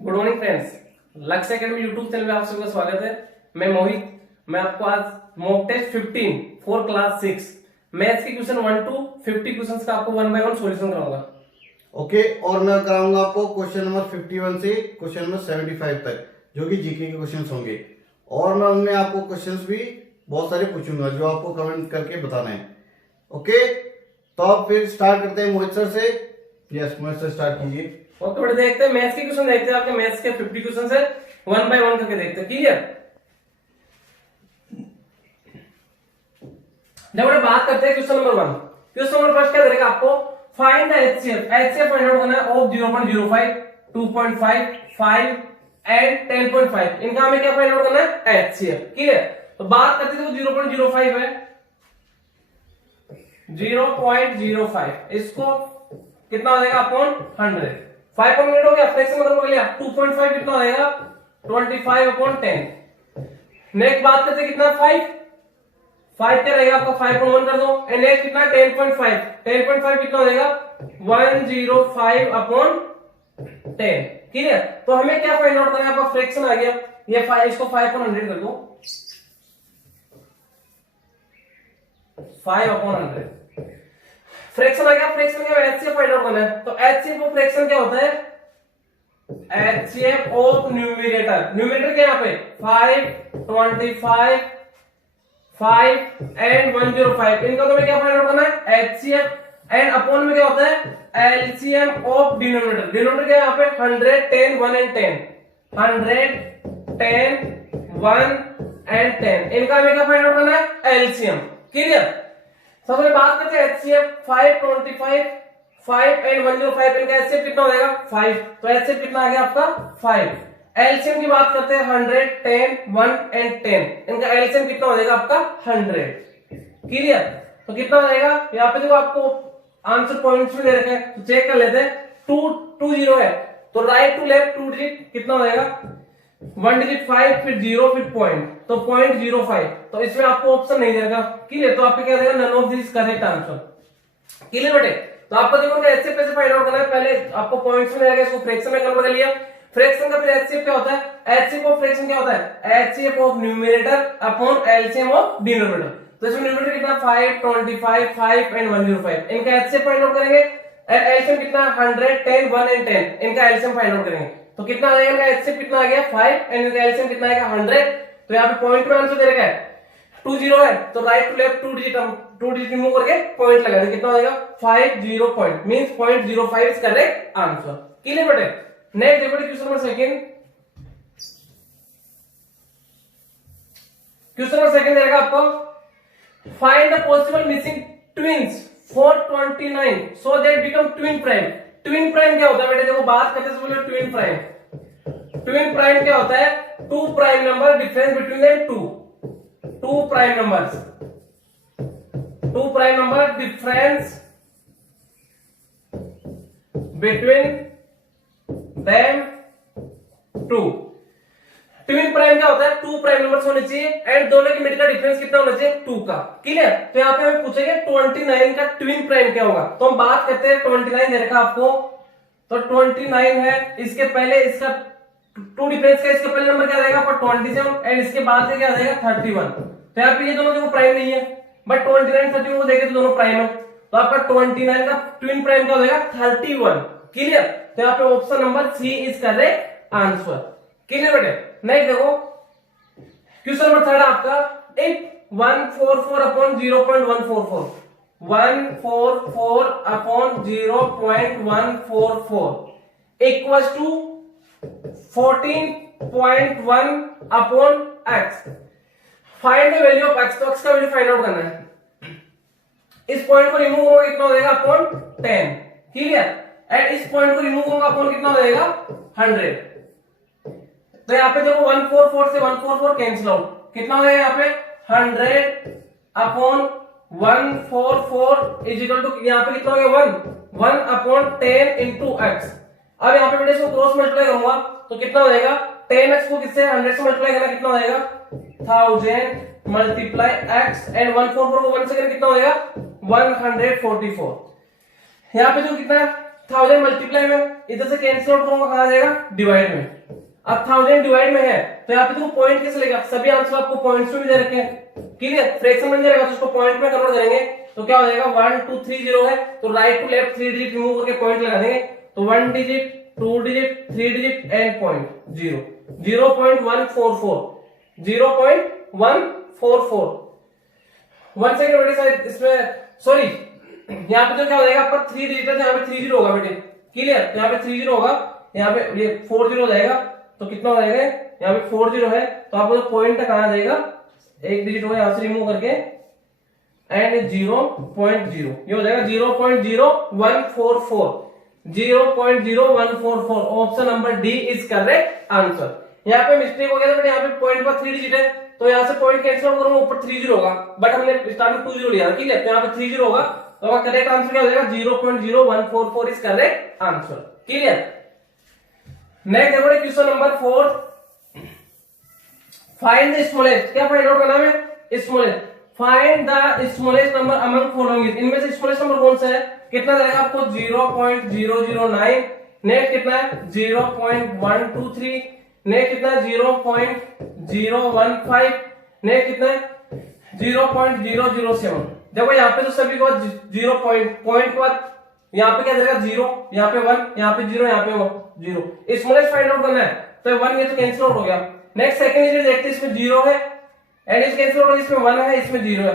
Good morning friends, लक्ष्य academy YouTube channel में आप सबका स्वागत है। मैं मोहित। मैं आपको आज mock test 15 for class 6 maths के क्वेश्चन 1 to 50 क्वेश्चंस का आपको 1 by 1 सॉल्यूशन कराऊंगा। ओके और मैं कराऊंगा आपको क्वेश्चन नंबर 51 से क्वेश्चन नंबर 75 तक, जो कि जीके के क्वेश्चंस होंगे। और मैं उनमें आपको क्वेश्चंस भी बहुत सारे पूछूंगा जो आपको कमेंट करके बताना है। ओके, तो आप फिर स्टार्ट करते हैं मोहित सर से। यस, मोहित सर स्टार्ट कीजिए। ओके बेटा, देखते हैं मैथ्स के क्वेश्चन। देखते हैं आपके मैथ्स के 50 क्वेश्चन है, 1 by 1 करके देखते हैं। क्लियर? जब बेटा बात करते हैं question number 1। Question number first क्या देगा आपको? Find the HCF. HCF find out करना है ऑफ 0.05, 2.5, 5 एंड 10.5। इनका हमें क्या फाइंड आउट करना है? एचसीएफ। क्लियर? तो बात करते हैं, 0.05 है, 0.05 इसको कितना हो जाएगा अपॉन 100। 5 पर मिनट हो गया, फ्रैक्शन मतलब हो गया। 2.5 कितना हो जाएगा? 25 अपॉन 10। नेक्स्ट बात करते हैं कितना? 5 क्या रहेगा आपका? 5 पर 1 कर दो। एंड नेक्स्ट कितना? 10.5 10.5 कितना हो जाएगा? 105 अपॉन 10। ठीक है, तो हमें क्या फाइंड आउट करना है? आपका फ्रैक्शन आ गया, ये 5, इसको 5 पर 100 कर दो, 5 अपॉन 100। फ्रैक्शन आ गया। फ्रैक्शन का एचसीएफ फाइंड आउट करना है। तो एचसीएफ ऑफ फ्रैक्शन क्या होता है? HCF of numerator. न्यूमरेटर क्या यहाँ पे? 5, 25, 5 एंड 105। इनका तो हमें क्या फाइंड आउट करना है? एचसीएफ। एंड अपॉन में क्या होता है? LCM of denominator. डिनोमिनेटर क्या है यहाँ पे? 100, 10, 1 एंड 10। 100, 10, 1 एंड 10। इनका हमें क्या फाइंड आउट करना है? एलसीएम। क्लियर? सबसे बात करते हैं एचसीएफ। 5, 25, 5 एंड 105। इनका एचसीएफ कितना हो जाएगा? 5। तो एचसीएफ कितना आ गया आपका? 5। एलसीएम की बात करते हैं 100, 10, 1 एंड 10। इनका एलसीएम कितना हो जाएगा आपका? 100। क्लियर? तो कितना हो जाएगा? यहाँ पे देखो आपको आंसर पॉइंट्स में दे रखे हैं, तो चेक कर लेते हैं। 220 है, तो राइट टू लेफ्ट 2 डिजिट कितना हो जाएगा? 1 डिजिट 5, फिर 0, फिर पॉइंट, तो 0.05। तो इसमें आपको ऑप्शन नहीं देगा। क्लियर? तो आपको क्या देगा? None of this correct answer. Clear बेटे? तो आपको देखो एचसीएफ कैसे फाइंड आउट करना है। पहले आपको पॉइंट्स में रहेगा, इसको फ्रैक्शन में कन्वर्ट कर लिया। फ्रैक्शन का फिर एचसीएफ क्या होता है? एचसीएफ ऑफ फ्रैक्शन क्या होता है? HCF of numerator upon LCM of denominator. तो इसमें न्यूमरेटर कितना? 5, 25, 5 एंड 105। इनका एचसीएफ फाइंड आउट करेंगे। एलसीएम कितना? 100, 10, 1 एंड 10। इनका एलसीएम फाइंड आउट करेंगे, तो कितना आ जाएगा? इनका एचसीएफ कितना आ गया? 5 एंड इनका एलसीएम कितना आएगा? 100। तो यहाँ पे पॉइंट में आंसर दे रखा है 20 है, तो right to left 2 digit remove करके पॉइंट लगा देंगे। कितना हो जाएगा? 50 point means 0.05 is correct answer. Clear बेटे? नेक्स्ट देखो question number second. Question number second देगा आपको, find the possible missing twins for 29 so that become twin prime. Twin prime क्या होता है बेटे? देखो बात करते हैं बोलो ट्विन प्राइम। ट्विन प्राइम क्या होता है? 2 prime number difference between them 2 prime numbers, 2 prime number difference between them 2। Twin prime क्या होता है? 2 प्राइम नंबर्स होने चाहिए एंड दोनों के मिड का डिफरेंस कितना होना चाहिए? 2 का। क्लियर? तो यहाँ पे हमें पूछेंगे 29 का ट्विन प्राइम क्या होगा। तो हम बात करते हैं 29 दे रखा आपको, तो 29 है, इसके पहले इसका 2 डिफरेंस का इसके पहले नंबर क्या रहेगा आपका? 27 एंड इसके बाद से क्या रहेगा? 31। तो यहाँ पे ये दोनों देखो प्राइम नहीं है, बट 29, 31 को देखे तो दोनों प्राइम है। तो आपका 29 का ट्विन प्राइम क्या हो जाएगा? 31। क्लियर? तो यहाँ पे option number C is correct answer. Clear बेटे? नेक्स्ट देखो क्वेश्चन नंबर थर्ड आपका, if 144 upon 0.144, 144 upon 0.144 equal to 14.1 upon x, find the value of x। तो x का वैल्यू फाइंड आउट करना है। इस पॉइंट को रिमूव होगा कितना हो जाएगा? अपॉन 10। क्लियर? एंड इस पॉइंट को रिमूव होगा अपॉन कितना हो जाएगा? 100। तो यहाँ पे देखो 144 से 144 कैंसिल आउट, कितना हो जाएगा यहाँ पे? 100 अपॉन 144 इज इक्वल टू, यहाँ पे कितना हो गया? 1 अपॉन 10 इंटू एक्स। अब यहाँ पे बेटे इसको क्रॉस मल्टीप्लाई करूंगा तो कितना हो जाएगा? 10x को किससे? 100 से मल्टीप्लाई करना, कितना हो जाएगा? 1000 मल्टीप्लाई x एंड 144 को 1 से करना कितना हो जाएगा? 144। यहाँ पे जो कितना 1000 मल्टीप्लाई में, इधर से कैंसिल आउट करूंगा, कहा जाएगा डिवाइड में। अब 1000 डिवाइड में है तो यहाँ पे देखो पॉइंट कैसे लेगा, सभी आंसर आपको पॉइंट्स में भी दे रखे हैं, क्लियर। फ्रैक्शन बन जाएगा तो उसको पॉइंट में कन्वर्ट करेंगे तो क्या हो जाएगा 1 2 3 0 है तो right to left 3 digit remove करके पॉइंट लगा देंगे, तो 1 digit 2 digit 3 digit and point 0 0.144 0.144। 1 second बेटे, शायद इसमें सॉरी यहाँ पे तो क्या हो जाएगा आपका 3 डिजिट है तो यहाँ पे 30 होगा बेटे, क्लियर। तो यहाँ पे 30 होगा, यहाँ पे ये 40 हो जाएगा तो कितना हो जाएगा, यहाँ पे 40 है तो आपको जो पॉइंट कहाँ आ जाएगा, एक डिजिट होगा यहाँ से रिमूव करके एंड 0.0, ये हो जाएगा 0.0144 0.0144। Option number D is correct answer. यहाँ पे मिस्टेक हो गया था, यहाँ पे पॉइंट पर 3 डिजिट है तो यहाँ से पॉइंट कैंसिल आउट करूंगा, ऊपर 30 होगा, बट हमने स्टार्टिंग 20 लिया, ठीक है। तो यहाँ पे 30 होगा तो करेक्ट आंसर क्या हो जाएगा 0.0144 is correct answer, clear. Next देखो question number 4, find the smallest, क्या फाइंड आउट करना है, smallest. Find the smallest number among following, इनमें से स्मॉलेस्ट नंबर कौन सा है, कितना देगा आपको 0.009, नेक्स्ट कितना है 0.123, नेक्स्ट कितना है 0.015, नेक्स्ट कितना है 0.007। देखो यहाँ पे तो सभी को 0 पॉइंट के बाद यहाँ पे क्या देगा 0, यहाँ पे 1, यहाँ पे 0, यहाँ पे 0, स्मॉलेस्ट फाइंड आउट करना है तो 1 ये तो कैंसिल आउट हो गया। नेक्स्ट सेकंड डिजिट देखते हैं, इसमें 0 है एंड इस कैंसिल आउट, इसमें 1 है, इसमें 0 है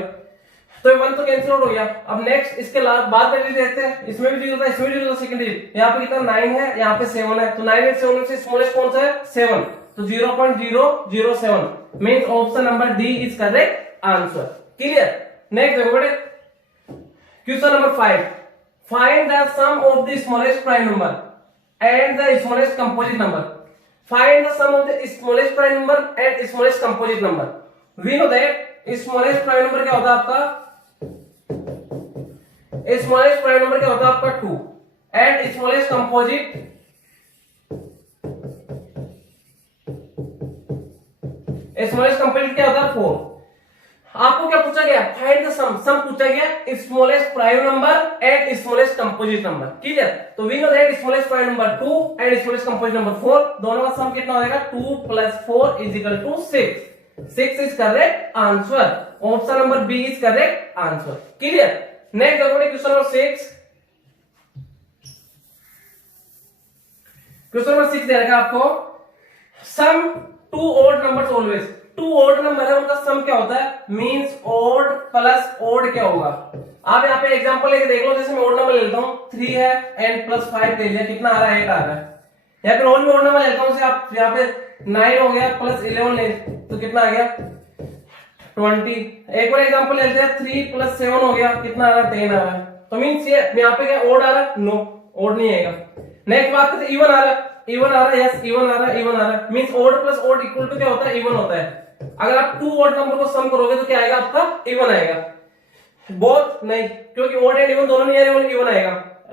तो 1 तो कैंसिल आउट हो गया। अब नेक्स्ट इसके बाद का डिजिट देखते हैं, इसमें भी 0 था, इसमें भी 0 था, सेकंड डिजिट यहाँ पे कितना 9 है, यहाँ पे 7 है, तो 9 और 7 में से स्मॉलेस्ट कौन सा है 7, तो 0.007 means option number D is correct answer, clear. Next देखो बेटे question number 5, find the sum of the smallest prime number and the smallest composite number. Find the sum of the smallest prime number and smallest composite number. We know that smallest prime number क्या होता है आपका, smallest prime number क्या होता है आपका 2 and smallest composite क्या होता है 4। आपको क्या पूछा गया, फाइंड द सम, सम पूछा गया smallest prime number and smallest composite number, clear. तो we know that smallest prime number 2 and smallest composite number 4, दोनों का सम कितना हो जाएगा 2 + 4 = 6। 6 is correct answer, option number B is correct answer, clear. Next देखो question number 6, question number 6 दे रखा आपको, sum 2 odd numbers always. 2 odd number है उनका सम क्या होता है, मींस ऑड प्लस ऑड क्या होगा। आप यहाँ पे एग्जांपल लेके देख लो, जैसे मैं ऑड नंबर ले लेता हूँ 3 है एंड +5 ले लिया, कितना आ रहा है 8 आ रहा है। यहाँ पे और भी ऑड नंबर लेता हूँ, आप यहाँ पे 9 हो गया +11 ले तो कितना आ गया 20। एक और एग्जांपल लेते हैं 3 + 7 हो गया, कितना आ रहा है 10 आ रहा है। तो मींस ये यहाँ पे क्या ऑड आ रहा है, नो ऑड नहीं आएगा। नेक्स्ट बात करते इवन आ रहा है, इवन आ रहा है, यस इवन आ रहा है, इवन आ रहा है, means odd plus odd equal to क्या होता है, इवन होता है। अगर आप 2 ऑड नंबर को सम करोगे तो क्या आएगा आपका, इवन आएगा। बोथ नहीं, क्योंकि ऑड एंड इवन दोनों नहीं आ रहे, ओनली इवन आएगा।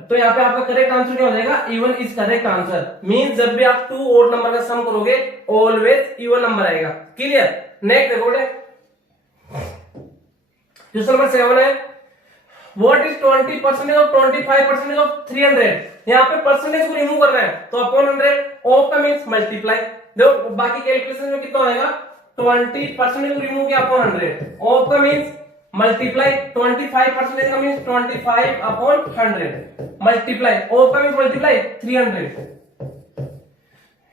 तो यहाँ पे आपका करेक्ट आंसर क्या हो जाएगा, even is correct answer. Means जब भी आप 2 ऑड नंबर का सम करोगे ऑलवेज इवन नंबर आएगा, क्लियर। नेक्स्ट देखो क्वेश्चन नंबर 7 है, व्हाट इज 20% ऑफ 25% ऑफ 300। यहाँ पे परसेंटेज को रिमूव करना है तो अपॉन 100, ऑफ का मींस मल्टीप्लाई। देखो बाकी कैलकुलेशन में कितना आएगा, 20% को रिमूव किया अपॉन 100, ऑफ का मींस मल्टीप्लाई, 25% का मींस 25 अपॉन 100 मल्टीप्लाई, ऑफ का मींस मल्टीप्लाई 300।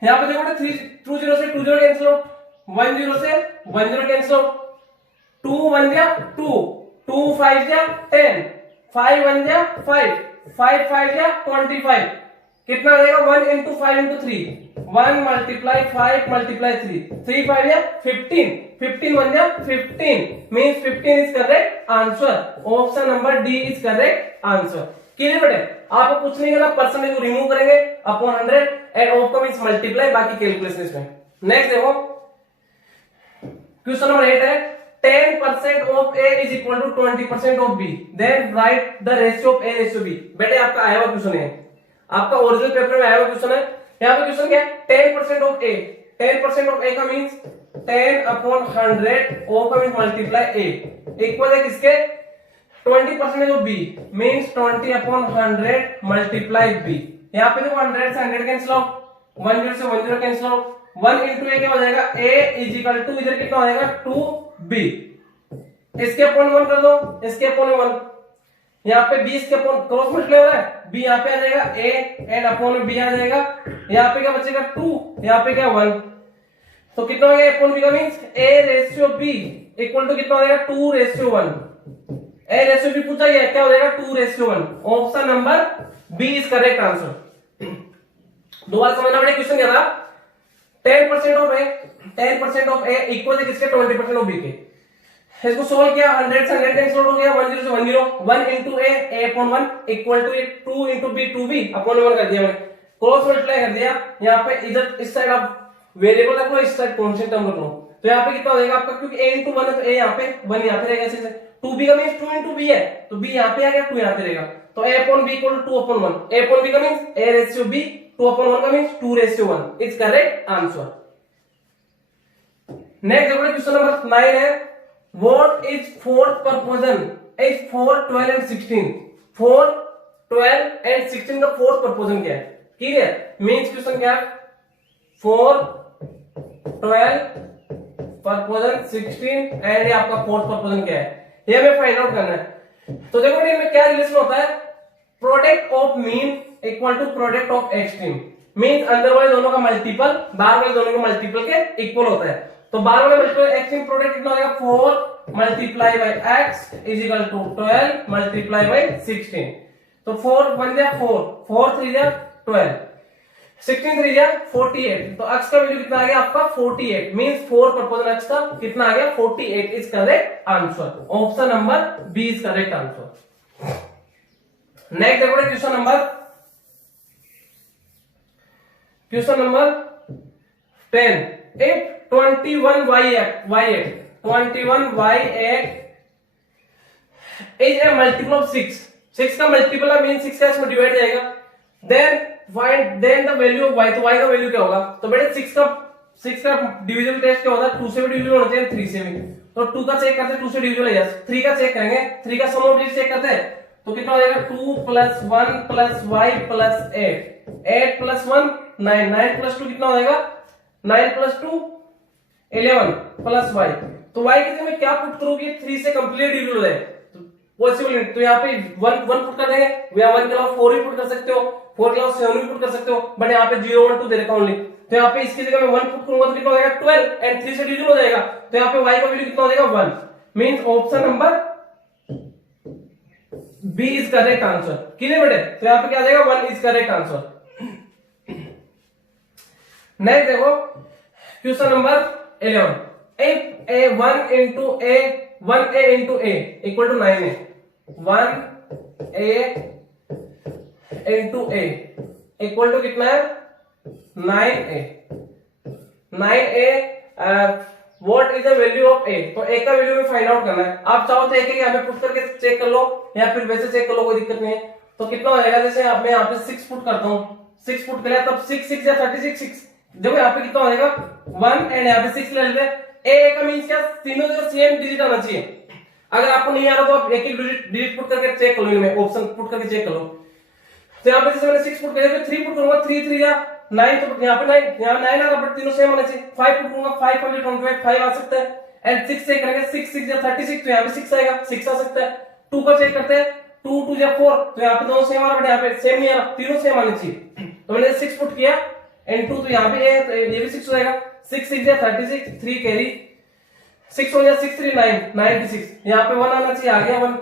यहाँ पे देखो 2 0 से 2 0 कैंसिल आउट, 1 0 से 1 0 कैंसिल आउट, 2 1 जा 2, 2 5 जा 10, 5 1 जा 5, 5 5 जा 25, कितना आ जाएगा 1 × 5 × 3, 1 × 5 × 3, 3 5 जा 15, 15 1 जा 15 means 15 is correct answer, option number D is correct answer, clear बेटे। आपको कुछ नहीं करना, परसेंटेज को रिमूव करेंगे अपॉन 100 एंड ऑफ का मींस मल्टीप्लाई, बाकी कैलकुलेशन इसमें। नेक्स्ट देखो क्वेश्चन नंबर 8 है, 10% of A is equal to 20% of B. Then write the ratio of A ratio B. बेटे आपका आया हुआ क्वेश्चन है, आपका ओरिजिनल पेपर में आया हुआ क्वेश्चन है। यहाँ पे क्वेश्चन क्या है, 10% of A, 10% of A का मीन्स 10 अपॉन 100, O का मीन्स मल्टीप्लाई A, इक्वल है किसके 20% ऑफ बी मीन्स 20/100 मल्टीप्लाई बी। यहाँ पे देखो 100 से 100 कैंसिल आउट, 10 से 10 कैंसिल आउट, 1 इंटू ए क्या हो जाएगा, a इज इक्वल टू इधर कितना हो जाएगा 2b, इसके अपॉन 1 कर दो, इसके अपॉन 1, यहाँ पे b इसके अपॉन क्रॉस मल्टीप्लाई हो रहा है, b यहाँ पे आ जाएगा a एंड अपॉन में b आ जाएगा, यहाँ पे क्या बचेगा 2, यहाँ पे क्या 1, तो कितना हो गया अपॉन b का means a ratio b equal to कितना हो जाएगा 2:1, a रेशियो b पूछा गया क्या हो जाएगा 2:1, option number b is correct answer. दोबारा समझना पड़ेगा, क्वेश्चन क्या था 10% ऑफ a इक्वल है किसके 20% ऑफ b के। इसको सोल्व किया, 100 से 100 कैंसिल हो गया, 10 से 10, 1 into a upon 1 equal to 2 into b 2b upon 1 कर दिया मैंने, क्रॉस मल्टीप्लाई कर दिया, यहाँ पे इधर इस साइड आप वेरिएबल रख लो, इस साइड कांस्टेंट टर्म रख लो, तो यहाँ पे कितना हो जाएगा आपका, क्योंकि a इंटू 1 है तो a यहाँ पे 1 यहाँ पे रहेगा, ऐसे 2b का मींस 2 इंटू b है तो b यहाँ पे आ गया, 2 यहाँ पे रहेगा, तो a upon b equal to 2 upon 1, a upon b का means a ratio b, 2 upon 1 का means 2:1 is correct answer. Next देखो क्वेश्चन नंबर 9 है, what is fourth proportion is 4, 12 and 16, 4, 12 and 16 का फोर्थ परपोजन क्या है, क्लियर मींस क्वेश्चन क्या है 4, 12 परपोजन 16 and ये आपका फोर्थ परपोजन क्या है, ये हमें फाइंड आउट करना है। तो देखो इनमें क्या रिलेशन होता है, product of mean equal to product of extreme, means अंदर वाले दोनों का मल्टीपल बाहर वाले दोनों के मल्टीपल के इक्वल होता है, तो बाहर वाले मल्टीपल एक्सट्रीम प्रोडक्ट कितना हो जाएगा 4 multiply by x is equal to 12 multiply by 16, तो 4 बन गया 4, 4 3 जा 12, 16 3 जा 48, तो x का वैल्यू कितना आ गया आपका 48, मींस 4 परपोजन x का कितना आ गया 48 is correct answer, option number B is correct answer. Next देखो question number 10, if 21y8 is a multiple of 6, 6 का मल्टीपल है मीन 6 का इसमें डिवाइड जाएगा, then the value of y, तो y का वैल्यू क्या होगा, तो बेटे 6 का डिविजिबल टेस्ट क्या होता है, 2 से भी डिविजिबल होना चाहिए 3 से भी, तो 2 का चेक करते हैं 2 से डिविजिबल है, 3 का चेक करेंगे, 3 का सम ऑफ डिजिट चेक करते हैं, तो कितना हो जाएगा 2 plus 1 plus y plus 8 plus 1 9, 9 plus 2 कितना हो जाएगा 9 प्लस 2 11 प्लस y, तो y की जगह क्या पुट करोगे 3 से कंप्लीट डिविजिबल हो जाए पॉसिबल नहीं, तो यहाँ पे 1 पुट कर देंगे, या 1 के अलावा 4 भी पुट कर सकते हो, 4 के अलावा 7 भी पुट कर सकते हो, बट यहाँ पे 0 1 2 दे रखा ओनली, तो यहाँ पे इसकी जगह मैं 1 पुट करूंगा तो कितना हो जाएगा 12 एंड 3 से डिविजिबल हो जाएगा, तो यहाँ पे y का वैल्यू कितना हो जाएगा 1, means option number B is correct answer, clear बेटे, तो यहाँ पे क्या आ जाएगा 1 इज करेक्ट आंसर। नेक्स्ट देखो question number 11, if a 1 into a equal to 9a, 1a into a equal to कितना है 9a, 9a what is the value of a, तो a का वैल्यू में फाइंड आउट करना है, आप चाहो तो a के यहाँ पे पुट करके चेक कर लो या फिर वैसे चेक कर लो, कोई दिक्कत नहीं है, तो कितना हो जाएगा, जैसे आप मैं यहाँ पे 6 पुट करता हूँ, 6 पुट कर लिया तब 6 6 या 36 6, देखो यहाँ पे कितना हो जाएगा 1 एंड यहाँ पे 6 ले लेते हैं, a का मींस क्या तीनों जगह सेम डिजिट आना चाहिए, अगर आपको नहीं आ रहा तो आप एक डिजिट पुट करके चेक कर लो, इनमें ऑप्शन पुट करके चेक कर लो, तो यहाँ पे जैसे मैंने 6 पुट किया फिर 3 पुट करूंगा 3 3 या 9, तो यहाँ पे 9 यहाँ 9 आ रहा बट तीनों सेम आना चाहिए, 5 पुट करूंगा 5 5 25 5 आ सकता है, एंड 6 चेक करेंगे 6 6 या 36, तो यहाँ पे 6 आएगा 6 आ सकता है, 2 का चेक करते हैं 2 2 या 4, तो यहाँ पे दोनों सेम आ रहा बट यहाँ पे सेम नहीं आ रहा, तीनों सेम आने चाहिए, तो मैंने 6 पुट किया एंड 2, तो यहाँ पे है तो ये भी 6 हो जाएगा, 6 6 या 36, 3 कैरी 6 हो जाए 6 3 9 96, यहाँ पे 1 आना चाहिए, आ गया 1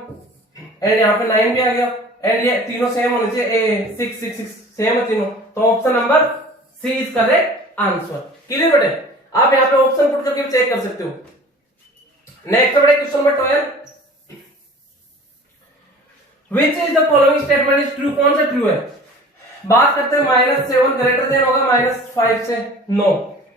एंड यहाँ पे 9 भी आ गया, एंड ये तीनों सेम होने चाहिए 6 6 6 सेम है तीनों, तो option number C is correct answer, clear बेटे, आप यहाँ पे ऑप्शन पुट करके भी चेक कर सकते हो। नेक्स्ट बेटे question number 12, which is the following statement is true, कौन सा ट्रू है, बात करते हैं -7 ग्रेटर देन होगा -5 से, नो,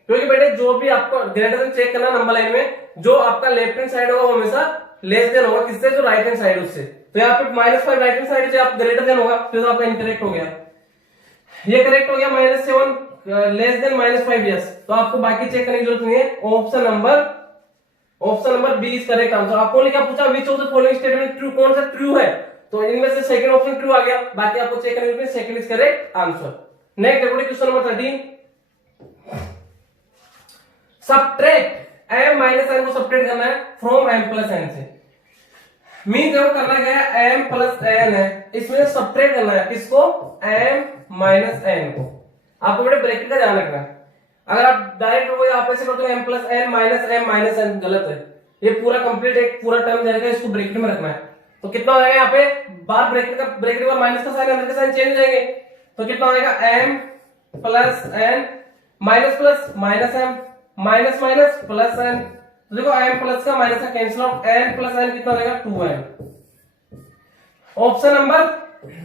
क्योंकि बेटे जो भी आपको ग्रेटर देन चेक करना नंबर लाइन में, जो आपका लेफ्ट हैंड साइड होगा वो हमेशा लेस देन होगा किससे, जो राइट हैंड साइड उससे, तो यहाँ पे -5 राइट हैंड साइड से आप ग्रेटर देन होगा, तो आपका इनकरेक्ट हो गया, ये करेक्ट हो गया, -7 लेस देन -5 यस, तो आपको बाकी चेक करने की जरूरत नहीं है, option number option number B is correct answer. आपको क्या पूछा, which of the following statement true, कौन सा ट्रू है, तो इनमें से सेकंड ऑप्शन ट्रू आ गया, बाकी आपको चेक करने में second is correct answer. Next देखो question number 13, subtract m minus n को सब्ट्रैक्ट करना है फ्रॉम m प्लस n से। मीन देखो करना क्या है, m प्लस n है, इसमें सब्ट्रैक्ट करना है किसको, m माइनस n को। आपको बेटे ब्रैकेट का ध्यान रखना है, अगर आप डायरेक्ट वो आप ऐसे करते हो m plus n minus n गलत है, ये पूरा कंप्लीट एक पूरा टर्म जाएगा, इसको ब्रैकेट में रखना है। तो कितना हो जाएगा यहाँ पे, बार ब्रैकेट का माइनस का साइन अंदर का साइन चेंज हो जाएंगे, तो कितना हो जाएगा m plus n minus plus minus m minus minus plus n, तो देखो m प्लस का माइनस का cancel out, n plus n कितना हो जाएगा 2m। Option number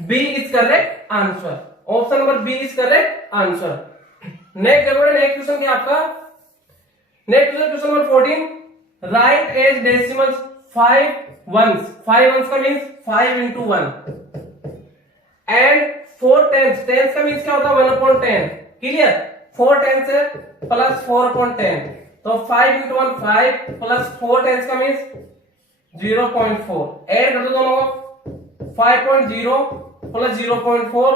B is correct answer, option number B is correct answer. Next देखो next question क्या आपका, next question number 14, right as decimals 5 ones, 5 ones का means 5 into 1 and 4 tens, tens का means क्या होता है 1/10, क्लियर, 4 tens है plus 4/10, तो 5 into 1 5 प्लस 4 tens का मींस 0.4, ऐड कर दो दोनों को, 5.0 प्लस 0.4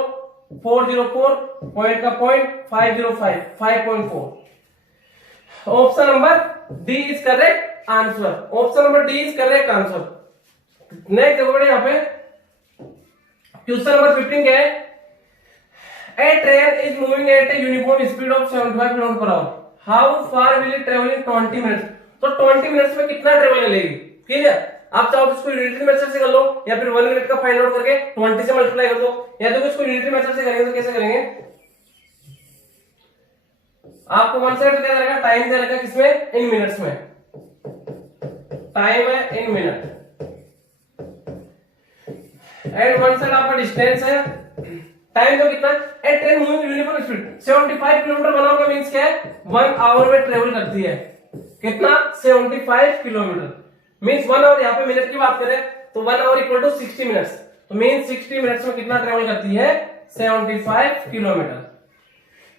404 पॉइंट का point 505 5.4। Option number D is correct answer, option number D is correct answer. Next देखो बेटे यहाँ पे क्वेश्चन नंबर 15 क्या है, a train is moving at a uniform speed of 75 km/h, how far will it travel in 20 minutes, तो 20 minutes में कितना travel करेगी, क्लियर। आप चाहो तो इसको यूनिटरी मेथड से कर लो, या फिर 1 मिनट का फाइंड आउट करके 20 से मल्टीप्लाई कर दो, या तो इसको यूनिटरी मेथड से करेंगे तो कैसे करेंगे, आपको वन साइड क्या रहेगा, टाइम दे रखा किसमें, इन मिनट्स में, टाइम है इन मिनट, एंड वन साइड आपका डिस्टेंस है, टाइम तो कितना है, train moving uniform speed 75 kilometre बनाओगे मींस क्या है 1 आवर में ट्रेवल करती है, कितना 75 किलोमीटर, मींस 1 आवर, यहाँ पे मिनट की बात करें तो 1 आवर इक्वल टू 60 मिनट्स, तो मींस 60 मिनट्स में कितना ट्रेवल करती है 75 kilometre.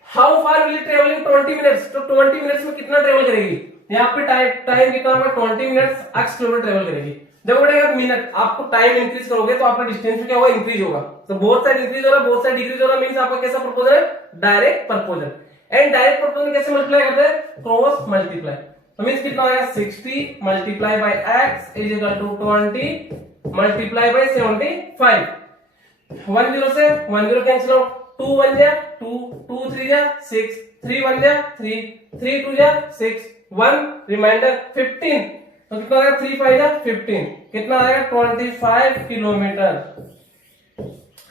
How far will travel in 20 minutes, तो 20 मिनट्स में कितना ट्रेवल करेगी, यहाँ पे टाइम कितना होगा 20 मिनट्स 8 किलोमीटर ट्रेवल करेगी। जब बेटा मिनट आपको टाइम इंक्रीज करोगे तो आपका डिस्टेंस भी क्या होगा, इंक्रीज होगा, तो बोथ साइड इंक्रीज हो रहा है, बोथ साइड डिक्रीज हो रहा है, मींस आपका कैसा प्रपोजल है, direct proposal. And direct proposal कैसे मल्टीप्लाई करते हैं, क्रॉस मल्टीप्लाई, तो मींस कितना आएगा 60 multiply by x is equal to 20 multiply by 75, 10 से 10 कैंसिल आउट, 2 1 जा 2 2 3 जा 6 3 1 जा 3 3 2 जा 6 1 रिमाइंडर 15, तो कितना आएगा 3 5 जा 15, कितना आएगा 25 किलोमीटर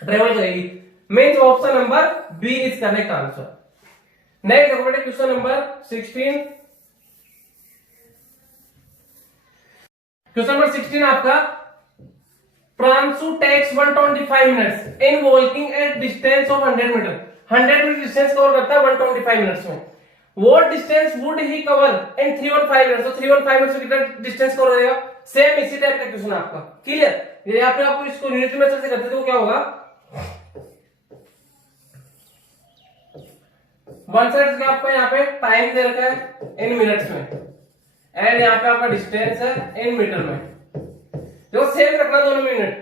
ट्रेवल करेगी, means option number B is correct answer. Next देखो बेटे क्वेश्चन नंबर 16, क्वेश्चन नंबर 16 आपका, Pranshu takes 125 minutes in walking at distance of 100 metre, 100 metre distance cover करता है 125 मिनट्स में, what distance would he cover in 315 minutes, तो 315 minutes में कितना distance cover हो जाएगा, सेम इसी टाइप का क्वेश्चन आपका, क्लियर। ये यहाँ पे आपको इसको यूनिट मेथड से करते तो क्या होगा, वन साइड से आपका यहाँ पे टाइम दे रखा है इन मिनट्स में, एंड यहाँ पे आपका डिस्टेंस है इन मीटर में, देखो सेम रखना दोनों मिनट,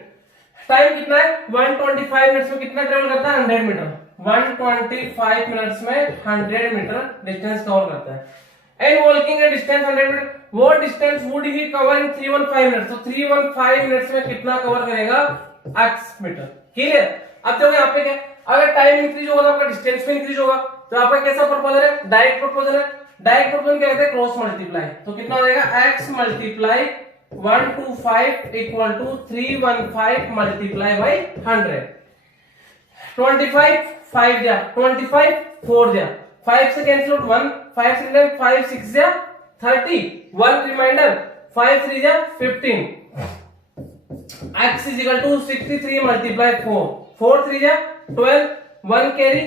टाइम कितना है 125 मिनट्स में कितना ट्रेवल करता है 100 मीटर, 125 मिनट्स में 100 मीटर डिस्टेंस कवर करता है, and walking a distance 100 metre, वो distance would he cover in 315 minutes, तो 315 मिनट्स में कितना कवर करेगा x मीटर, क्लियर। अब देखो यहाँ पे क्या, अगर टाइम इंक्रीज होगा तो आपका डिस्टेंस भी इंक्रीज होगा, तो आपका कैसा प्रपोजल है, डायरेक्ट प्रपोजल है, डायरेक्ट प्रपोजल क्या कहते हैं, क्रॉस मल्टीप्लाई, तो कितना हो जाएगा x multiply 125 equal to 315 multiply by 100, 25 5 जा 25 4 जा 5 से कैंसिल आउट 1 5 से 5 6 जा 30 1 रिमाइंडर 5 3 जा 15, x is equal to 63 multiply 4 4 3 जा 12 1 कैरी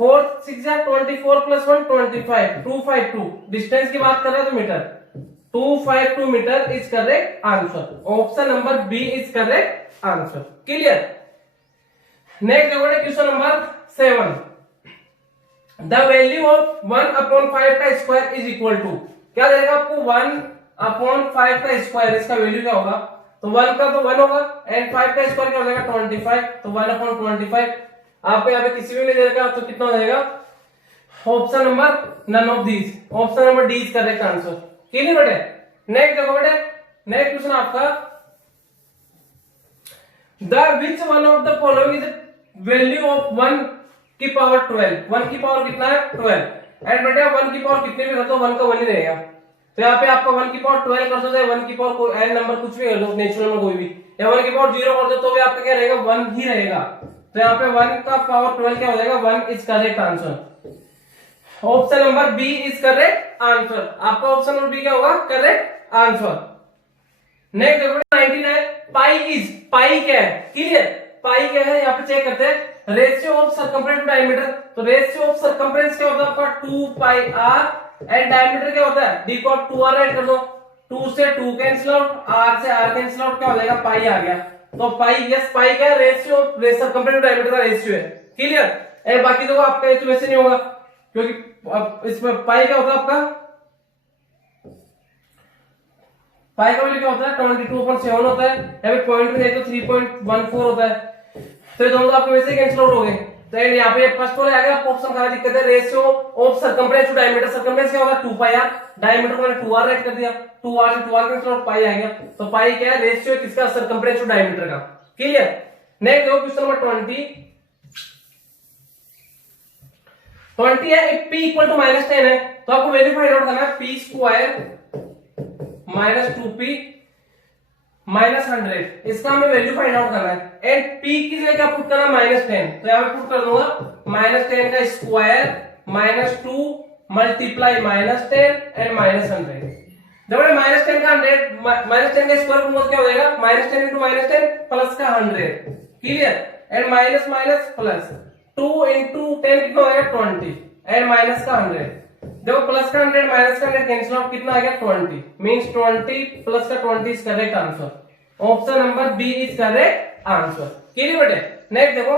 4 6 जा 24 प्लस 1 25 252, डिस्टेंस की बात कर रहे हैं तो metre, 252 metre is correct answer, option number B is correct answer, clear. Next देखो question number 7, the value of 1/5 का स्क्वायर इज इक्वल टू, क्या देगा आपको 1 अपॉन 5 का स्क्वायर, इसका वैल्यू क्या होगा, तो 1 का तो 1 होगा एंड 5 का स्क्वायर क्या हो जाएगा 25, तो 1/25। आपको यहाँ पे किसी भी नहीं दे रखा तो कितना हो जाएगा, option number none of these, option number D is correct answer. Clear बेटे। नेक्स्ट देखो बेटे, नेक्स्ट क्वेश्चन आपका, the which one of the following is value of 1 की पावर 12, 1 की पावर कितना है 12, एंड बेटा 1 की पावर कितने भी कर दो 1 का 1 ही रहेगा, तो यहाँ पे आपका 1 की पावर 12 कर दो, चाहे 1 की पावर कोई एन नंबर कुछ भी कर दो नेचुरल में कोई भी, या 1 की पावर 0 कर दो तो भी आपका क्या रहेगा 1 ही रहेगा, तो यहाँ पे 1 का पावर 12 क्या हो जाएगा 1 is correct answer. Option number B is correct answer, आपका ऑप्शन नंबर बी क्या होगा करेक्ट आंसर। नेक्स्ट देखो 19 है, पाई इज, पाई क्या है, क्लियर, पाई क्या है यहाँ पे चेक करते हैं, ratio of circumference to diameter, तो रेशियो ऑफ सर्कमफ्रेंस क्या होता है आपका 2 पाई आर एंड डायमीटर क्या होता है डी कॉट 2r ऐड कर दो, 2 से 2 कैंसिल आउट, r से r कैंसिल आउट, क्या हो जाएगा पाई आ गया, तो पाई, यस पाई क्या है ratio of circumference to diameter का रेशियो है, क्लियर। ए बाकी देखो आपका ये तो वैसे नहीं होगा क्योंकि अब इसमें पाई क्या होता है आपका, पाई का वैल्यू क्या होता है 22.7 होता है, या फिर पॉइंट में देख तो 3.14 होता है, तो ये दोनों तो आपको वैसे कैंसिल आउट हो गए, तो यहाँ पे फर्स्ट वाले आ गया आपको ऑप्शन का दिक्कत है, ratio of circumference to diameter, circumference क्या होगा 2 पाई आर, डायमीटर को मैंने 2r ऐड कर दिया, 2r से 2r कैंसिल आउट पाई आ गया, तो पाई क्या है रेशियो किसका सर्कमफ्रेंस टू डायमीटर का, क्लियर। नेक्स्ट देखो क्वेश्चन नंबर 20 है, p इक्वल टू -10 है, तो आपको वैल्यू फाइंड आउट करना है p square minus 2p minus 100, इसका हमें वैल्यू फाइंड आउट करना है, एंड p की जगह क्या पुट करना है -10, तो यहाँ पे पुट कर दूंगा -10 का स्क्वायर -2 मल्टीप्लाई -10 एंड -100, जब -10 का 100 -10 का स्क्वायर करूंगा क्या हो जाएगा -10 इंटू -10 प्लस का 100, clear, and minus minus plus 2 into 10 कितना हो जाएगा 20 एंड माइनस का 100, देखो प्लस का 100 माइनस का 100 कैंसिल आउट कितना आ गया 20, मींस 20 प्लस का 20 is correct answer, option number B is correct answer, clear बेटे। नेक्स्ट देखो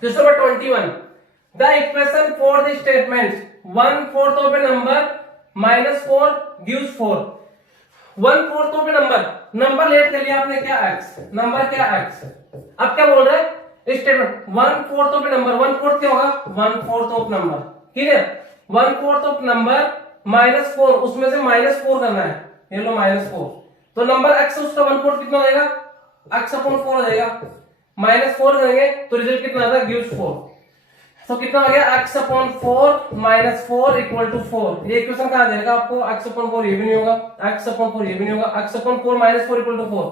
question number 21, the expression for the statement 1/4 of a number -4 gives 4, 1/4 of a number let कर लिया आपने क्या x, नंबर क्या x, अब क्या बोल रहा है स्टेटमेंट 1/4 ऑफ नंबर, 1/4 क्या होगा 1/4 ऑफ नंबर, ठीक है 1/4 ऑफ नंबर -4, उसमें से -4 करना है, ये लो -4, तो नंबर x उसका 1/4 कितना हो जाएगा x/4 हो जाएगा, -4 करेंगे तो रिजल्ट कितना आता है गिव्स 4, तो कितना हो गया x/4 -4 इक्वल टू 4, ये इक्वेशन कहां जाएगा आपको x/4 ये भी नहीं होगा, x/4 ये भी नहीं होगा, x/4 -4 equal to 4,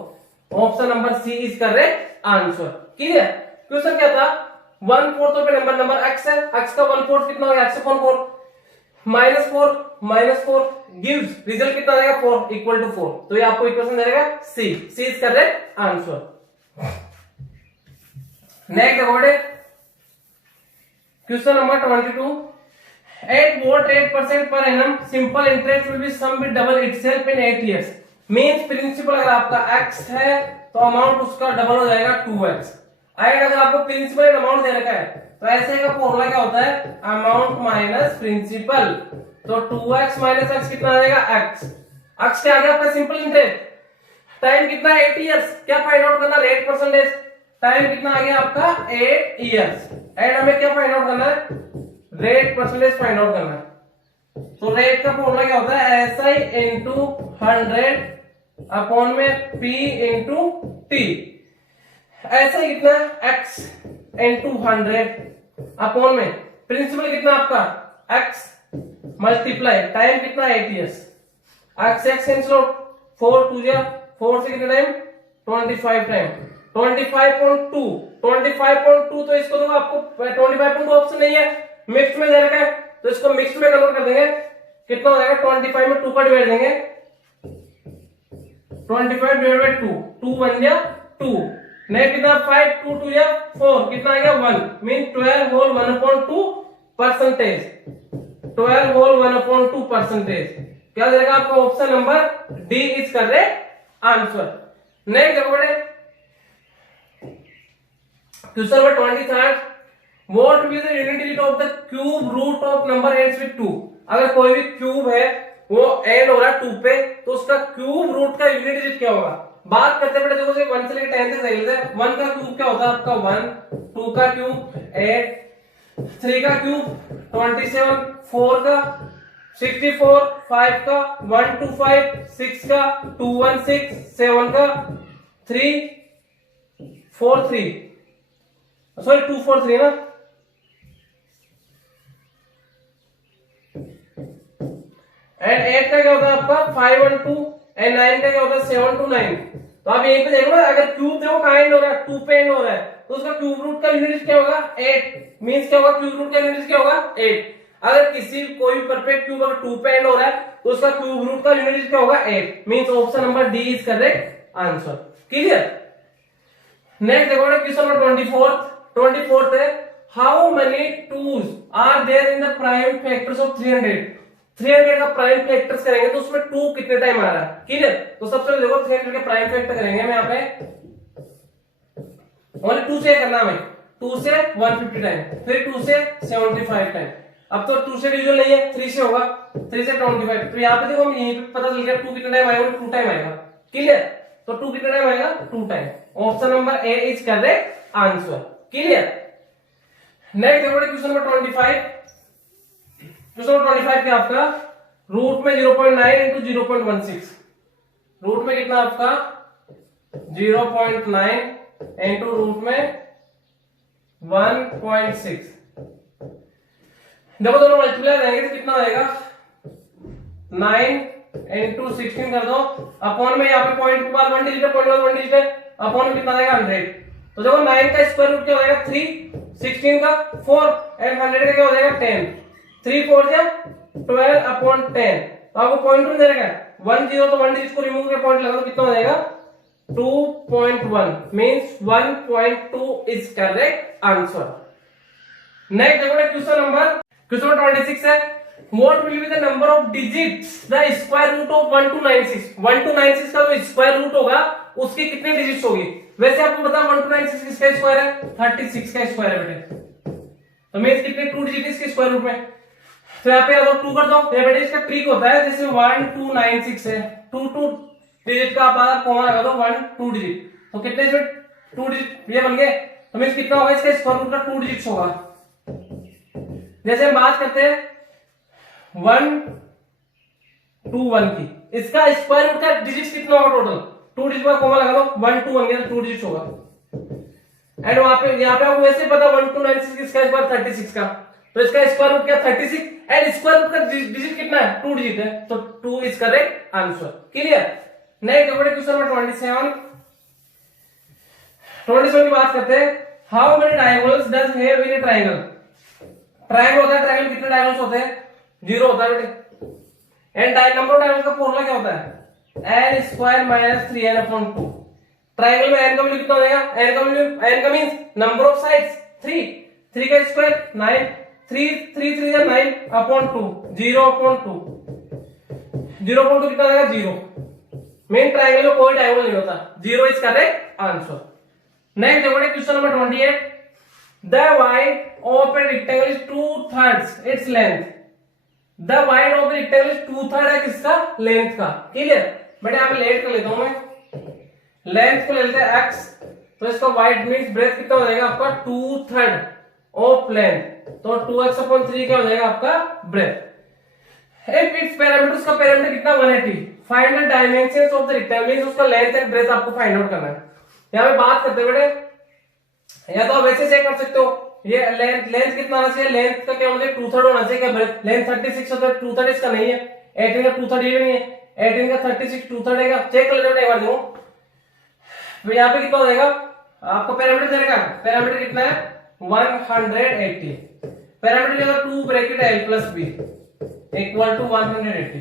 option number C is correct answer, clear. Question क्या था 1/4 पे नंबर x है, x का 1/4 कितना हो गया x/4 -4 गिव्स रिजल्ट कितना आएगा 4 इक्वल टू 4, तो ये आपको इक्वेशन देगा सी इज करेक्ट आंसर। नेक्स्ट देखो बेटे question number 22, at what 8% per annum simple interest will be sum with double itself in 8 years, means principal अगर आपका x है तो अमाउंट उसका डबल हो जाएगा 2x, अगर आपको प्रिंसिपल अमाउंट दे रखा है तो ऐसे का फॉर्मूला क्या होता है अमाउंट माइनस प्रिंसिपल, तो 2x माइनस x कितना आ जाएगा x क्या आ गया आपका सिंपल इंटरेस्ट, टाइम कितना 8 इयर्स, क्या फाइंड आउट करना रेट परसेंटेज, टाइम कितना आ गया आपका 8 इयर्स, एंड हमें क्या फाइंड आउट करना है रेट परसेंटेज फाइंड आउट करना है, तो रेट का फॉर्मूला क्या होता है SI इंटू 100 अपॉन में P इंटू T, ऐसा कितना x इंटू 100 अपॉन में प्रिंसिपल कितना आपका x मल्टीप्लाई टाइम कितना 8 इयर्स, x कैंसिल आउट 4 2 जा 4 से कितना टाइम 25 टाइम 25.2 तो इसको तो आपको 25.2 ऑप्शन नहीं है मिक्स में दे रखा है, तो इसको मिक्स में कन्वर्ट कर देंगे, कितना हो जाएगा 25 में 2 का डिवाइड देंगे 25 डिवाइड बाय 2 2 1 जा 2, नेक्स्ट कितना 5 2 2 या 4 कितना आ गया 1, mean 12 whole 1/2 percentage, 12 whole 1/2 percentage, क्या देगा आपको option number D is correct answer. Next देखो बेटे question number 23, what will be the unit digit of the cube root of number ends with 2, अगर कोई भी क्यूब है वो एंड हो रहा है 2 पे, तो उसका क्यूब रूट का यूनिट डिजिट क्या होगा? बात करते बेटा देखो, 1 से लेकर 10 तक देख लेते हैं। 1 का क्यूब क्या होता है आपका 1, 2 का क्यूब 8, 3 का क्यूब 27, 4 का 64, 5 का 125, 6 का 216, 7 का 343, सॉरी 243 ना, एंड 8 का क्या होता है आपका 512, एंड 9 का क्या होता है 729। तो आप यहीं पे देखो ना, अगर क्यूब देखो कहां एंड हो रहा है 2 पे एंड हो रहा है, तो उसका क्यूब रूट का यूनिट क्या होगा 8, मींस क्या होगा क्यूब रूट का यूनिट क्या होगा 8। अगर किसी कोई परफेक्ट क्यूब अगर 2 पे एंड हो रहा है तो उसका क्यूब रूट का यूनिट क्या होगा 8, means option number D is correct answer. Clear? Next देखो क्वेश्चन नंबर 24th है, how many twos are there in the prime factors of 300 का प्राइम फैक्टर्स करेंगे तो उसमें 2 कितने टाइम आ रहा है? क्लियर? तो सबसे पहले देखो 300 के प्राइम फैक्टर करेंगे, मैं यहाँ पे ओनली 2 से करना है, 2 से 150 टाइम, फिर 2 से 75 टाइम। अब तो 2 से डिविजन नहीं है, 3 से होगा, 3 से 25। तो यहाँ पे देखो हम यहीं पे पता चल गया 2 कितना टाइम आएगा, 2 टाइम आएगा। क्लियर? तो 2 कितना टाइम आएगा 2 time. Option number A is correct answer. Clear? Next देखो क्वेश्चन नंबर 25। क्वेश्चन नंबर 25 क्या आपका, रूट में 0.9 इंटू 0.16, रूट में कितना आपका 0.9 इंटू रूट में 1.6। देखो दोनों मल्टीप्लाई रहेंगे तो कितना आएगा 9 इंटू 16 कर दो, अपॉन में यहाँ पे पॉइंट के बाद 1 डिजिट है, पॉइंट के बाद 1 डिजिट है, अपॉन में कितना आएगा 100। तो देखो 9 का स्क्वायर रूट क्या हो जाएगा 3, 16 का 4 एंड 100 का क्या हो जाएगा 10, 3 4 जा 12 अपॉन 10। तो आपको पॉइंट टू देगा 1 0, तो 1 डिजिट को रिमूव करके पॉइंट लगा दो, कितना हो जाएगा 2.1, means 1.2 is correct answer. Next देखो क्वेश्चन नंबर 26 है, what will be the number of digits the square root of 1 to 96। 1 to 96 का जो स्क्वायर रूट होगा उसकी कितनी डिजिट्स होगी? वैसे आपको पता 1 to 96 किसका स्क्वायर है 36 का स्क्वायर है बेटे, तो मींस कितने 2 डिजिट इसके स्क्वायर रूट में। तो यहाँ पे अगर 2 कर दो, ये बेटे इसका ट्रिक होता है, जैसे 1 2 9 6 है, 2 डिजिट का आप कॉमन लगा दो 1 2 डिजिट, तो कितने इसमें 2 डिजिट ये बन गए, तो मींस कितना होगा इसका स्क्वायर रूट का 2 डिजिट्स होगा। जैसे हम बात करते हैं 1 2 1 की, इसका स्क्वायर रूट का डिजिट कितना होगा टोटल, 2 डिजिट का कॉमन लगा दो 1 2 1 गया तो 2 डिजिट होगा। एंड वहां पे यहाँ पे आपको वैसे पता 1 2 9 6 इसका स्क्वायर 36 का, तो इसका स्क्वायर रूट क्या 36 एंड स्क्वायर रूट का डिजिट कितना है 2 डिजिट है, तो 2 is correct answer. Clear? Next question number 27 की बात करते हैं, how many diagonals does have in A triangle. Triangle होता है, ट्रायंगल कितने डायगोनल्स होते हैं 0 होता है बेटे, एंड नंबर ऑफ डायगोनल्स का फॉर्मूला क्या होता है n square minus 3n upon 2। Triangle में n का वैल्यू कितना हो जाएगा, n का मींस नंबर ऑफ साइड्स 3 का स्क्वायर 9, 3 3 9 अपॉन 2 0 अपॉन 2, 0 अपॉन 2 कितना आ जाएगा 0। मेन ट्रायंगल में कोई डायगोनल नहीं होता, 0 इज करेक्ट आंसर। नेक्स्ट देखो question number 28, the wide of a rectangle is 2/3 its length. The wide of a rectangle is 2/3 है किसका लेंथ का। क्लियर? बेटा यहाँ पे लेट कर लेता हूं मैं, लेंथ को ले लेते हैं x, तो इसका वाइड मींस ब्रेथ कितना हो जाएगा आपका 2/3 ऑफ लेंथ, तो 2x अपॉन 3 क्या हो जाएगा आपका ब्रेथ। इफ इट्स पैरामीटर्स का पैरामीटर कितना 180, find the dimensions of the rectangle, means उसका लेंथ एंड ब्रेथ आपको फाइंड आउट करना है। यहाँ पे बात करते हैं बेटे, या तो आप वैसे चेक कर सकते हो, ये लेंथ कितना होना चाहिए, लेंथ का क्या होना चाहिए 2/3 होना चाहिए, क्या ब्रेथ लेंथ 36 होता है 2/3 इसका नहीं है, 18 का 2/3 ये नहीं है, 18 का 36 2/3 है, चेक कर लेते हैं एक बार देखो। तो यहाँ पे कितना हो जाएगा आपको पैरामीटर देगा, पैरामीटर कितना है 180, पैरामीटर देगा 2 bracket l plus b equal to 180,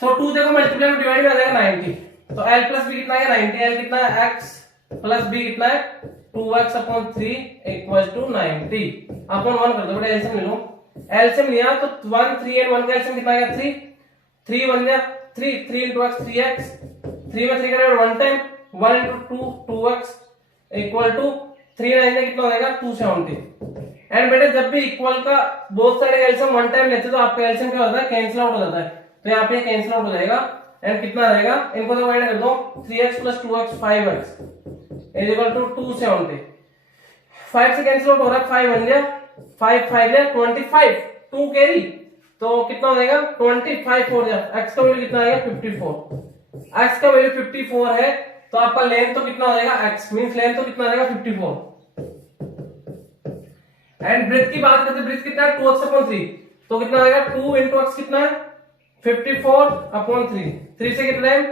तो 2 देखो मल्टीप्लाई में डिवाइड में आ जाएगा 90, तो l प्लस b कितना है 90, l कितना है x प्लस b कितना है 2x upon 3 equal to 90 upon 1 कर दो बेटा, एलसीएम ले लो, एलसीएम लिया तो 1 3 एंड 1 का एलसीएम कितना आएगा 3 1 जा 3 into x 3x, 3 में 3 करेगा 1 time, 1 into 2 2x equal to 3 9 कितना हो जाएगा 270, एंड बेटे जब भी इक्वल का बोथ साइड का एलसीएम वन टाइम लेते हैं तो आपका एलसीएम क्या होता है, कैंसिल आउट हो जाता है। तो यहाँ पे कैंसिल आउट हो जाएगा एंड कितना रहेगा, इनको डिवाइड कर दो 3x + 2x 5x = 270। 5 से कैंसिल आउट हो रहा है, 5 बन गया, 5 5 या 25, 2 कैरी तो कितना हो जाएगा 25 हो जाएगा। x का वैल्यू कितना आएगा 54, x का वैल्यू 54 है तो आपका लेंथ तो कितना हो जाएगा, x मींस लेंथ तो कितना आएगा 54। एंड ब्रेथ की बात करते हैं, ब्रेथ कितना है 2x/3 तो कितना आएगा 2 × x कितना है 54/3, 3 से कितना टाइम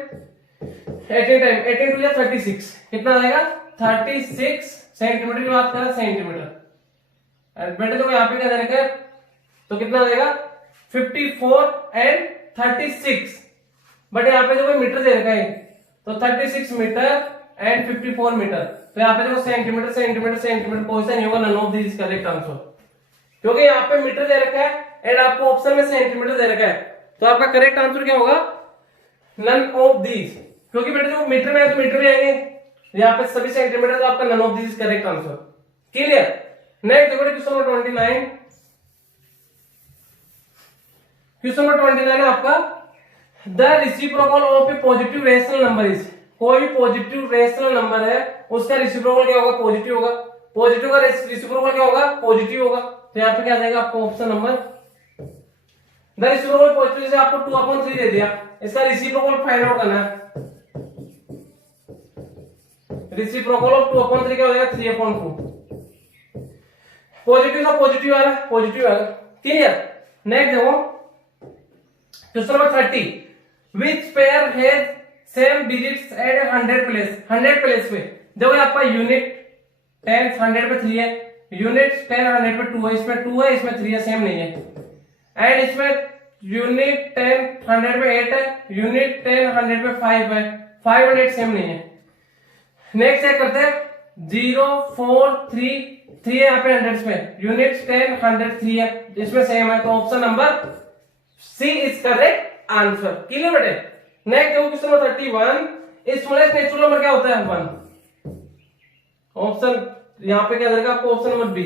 18 टाइम, 18 2 या 36 कितना आएगा 36 सेंटीमीटर की बात करें सेंटीमीटर। एंड बेटे तो यहाँ पे क्या दे रखा है तो कितना देगा 54 एंड 36, बट यहाँ पे जो कोई मीटर दे रखा है तो 36 मीटर एंड 54 मीटर, तो यहाँ पे देखो सेंटीमीटर सेंटीमीटर सेंटीमीटर कोई सा नहीं होगा, none of this correct answer, क्योंकि यहाँ पे मीटर दे रखा है एंड आपको ऑप्शन में सेंटीमीटर दे रखा है, तो आपका करेक्ट आंसर क्या होगा नन ऑफ दिस, क्योंकि बेटे जो मीटर में है तो मीटर में आएंगे, यहाँ पे सभी सेंटीमीटर, तो आपका none of this correct answer. Clear. Next देखो क्वेश्चन नंबर 29, क्वेश्चन नंबर 29 है आपका, the reciprocal of a positive rational number is, कोई भी पॉजिटिव रेशनल नंबर है उसका रेसिप्रोकल क्या होगा पॉजिटिव होगा, पॉजिटिव का रेसिप्रोकल क्या होगा पॉजिटिव होगा, तो यहाँ पे क्या जाएगा आपको option number, the reciprocal positive से आपको 2/3 दे दिया, इसका रेसिप्रोकल फाइंड आउट करना है, रेसिप्रोकल ऑफ 2/3 क्या हो जाएगा 3/2, पॉजिटिव का पॉजिटिव आ रहा है, पॉजिटिव आ रहा है। क्लियर। नेक्स्ट देखो question number 30, which pair has same digits at 100 place, 100 place पे देखो आपका यूनिट 10 100 पे 3 है, यूनिट 10 100 पे 2 है, इसमें 2 है इसमें 3 है, सेम नहीं है, एंड इसमें यूनिट 10 100 पे 8 है, यूनिट 10 100 पे 5 है, 5 और 8 सेम नहीं है। नेक्स्ट चेक करते हैं 0 4 3 3 है यहाँ पे 100 में, यूनिट 10 100 3 है, इसमें सेम है, तो option number C is correct answer. Clear बेटे। नेक्स्ट देखो question number 31, smallest natural number क्या होता है 1, ऑप्शन यहाँ पे क्या देगा आपको option number B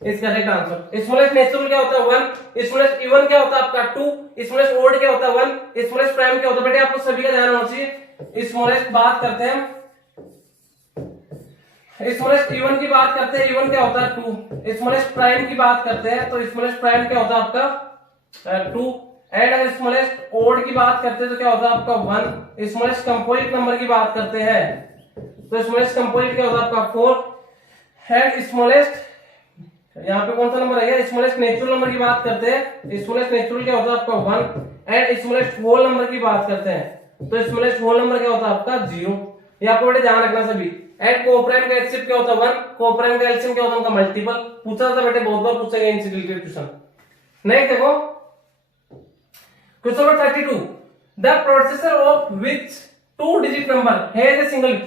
is correct answer. Smallest natural क्या होता है 1, स्मॉलेस्ट इवन क्या होता है आपका 2, स्मॉलेस्ट ओड क्या होता है 1, स्मॉलेस्ट प्राइम क्या होता है, बेटे आपको सभी का ध्यान होना चाहिए। स्मॉलेस्ट बात करते हैं, स्मॉलेस्ट इवन की बात करते हैं, इवन क्या होता है 2, स्मॉलेस्ट प्राइम की बात करते हैं तो स्मॉलेस्ट प्राइम क्या होता है आपका 2, एंड अगर स्मॉलेस्ट ओड की बात करते हैं तो क्या होता है आपका 1, स्मॉलेस्ट कंपोजिट नंबर की बात करते हैं तो स्मॉलेस्ट कंपोजिट क्या होता है आपका 4, एंड स्मॉलेस्ट यहाँ पे कौन सा नंबर है, स्मॉलेस्ट नेचुरल नंबर की बात करते हैं, स्मॉलेस्ट नेचुरल क्या होता है आपका 1, एंड स्मॉलेस्ट होल नंबर की बात करते हैं तो स्मॉलेस्ट होल नंबर क्या होता है आपका 0, ये आपको बेटे ध्यान रखना सभी। एंड कोप्राइम का एचसीएफ क्या होता है 1, कोप्राइम का एलसीएम क्या होता है उनका मल्टीपल, पूछा था बेटे बहुत बार पूछा गया इनसे रिलेटेड क्वेश्चन। नेक्स्ट देखो question number 32, the processor of which 2 digit number has a single,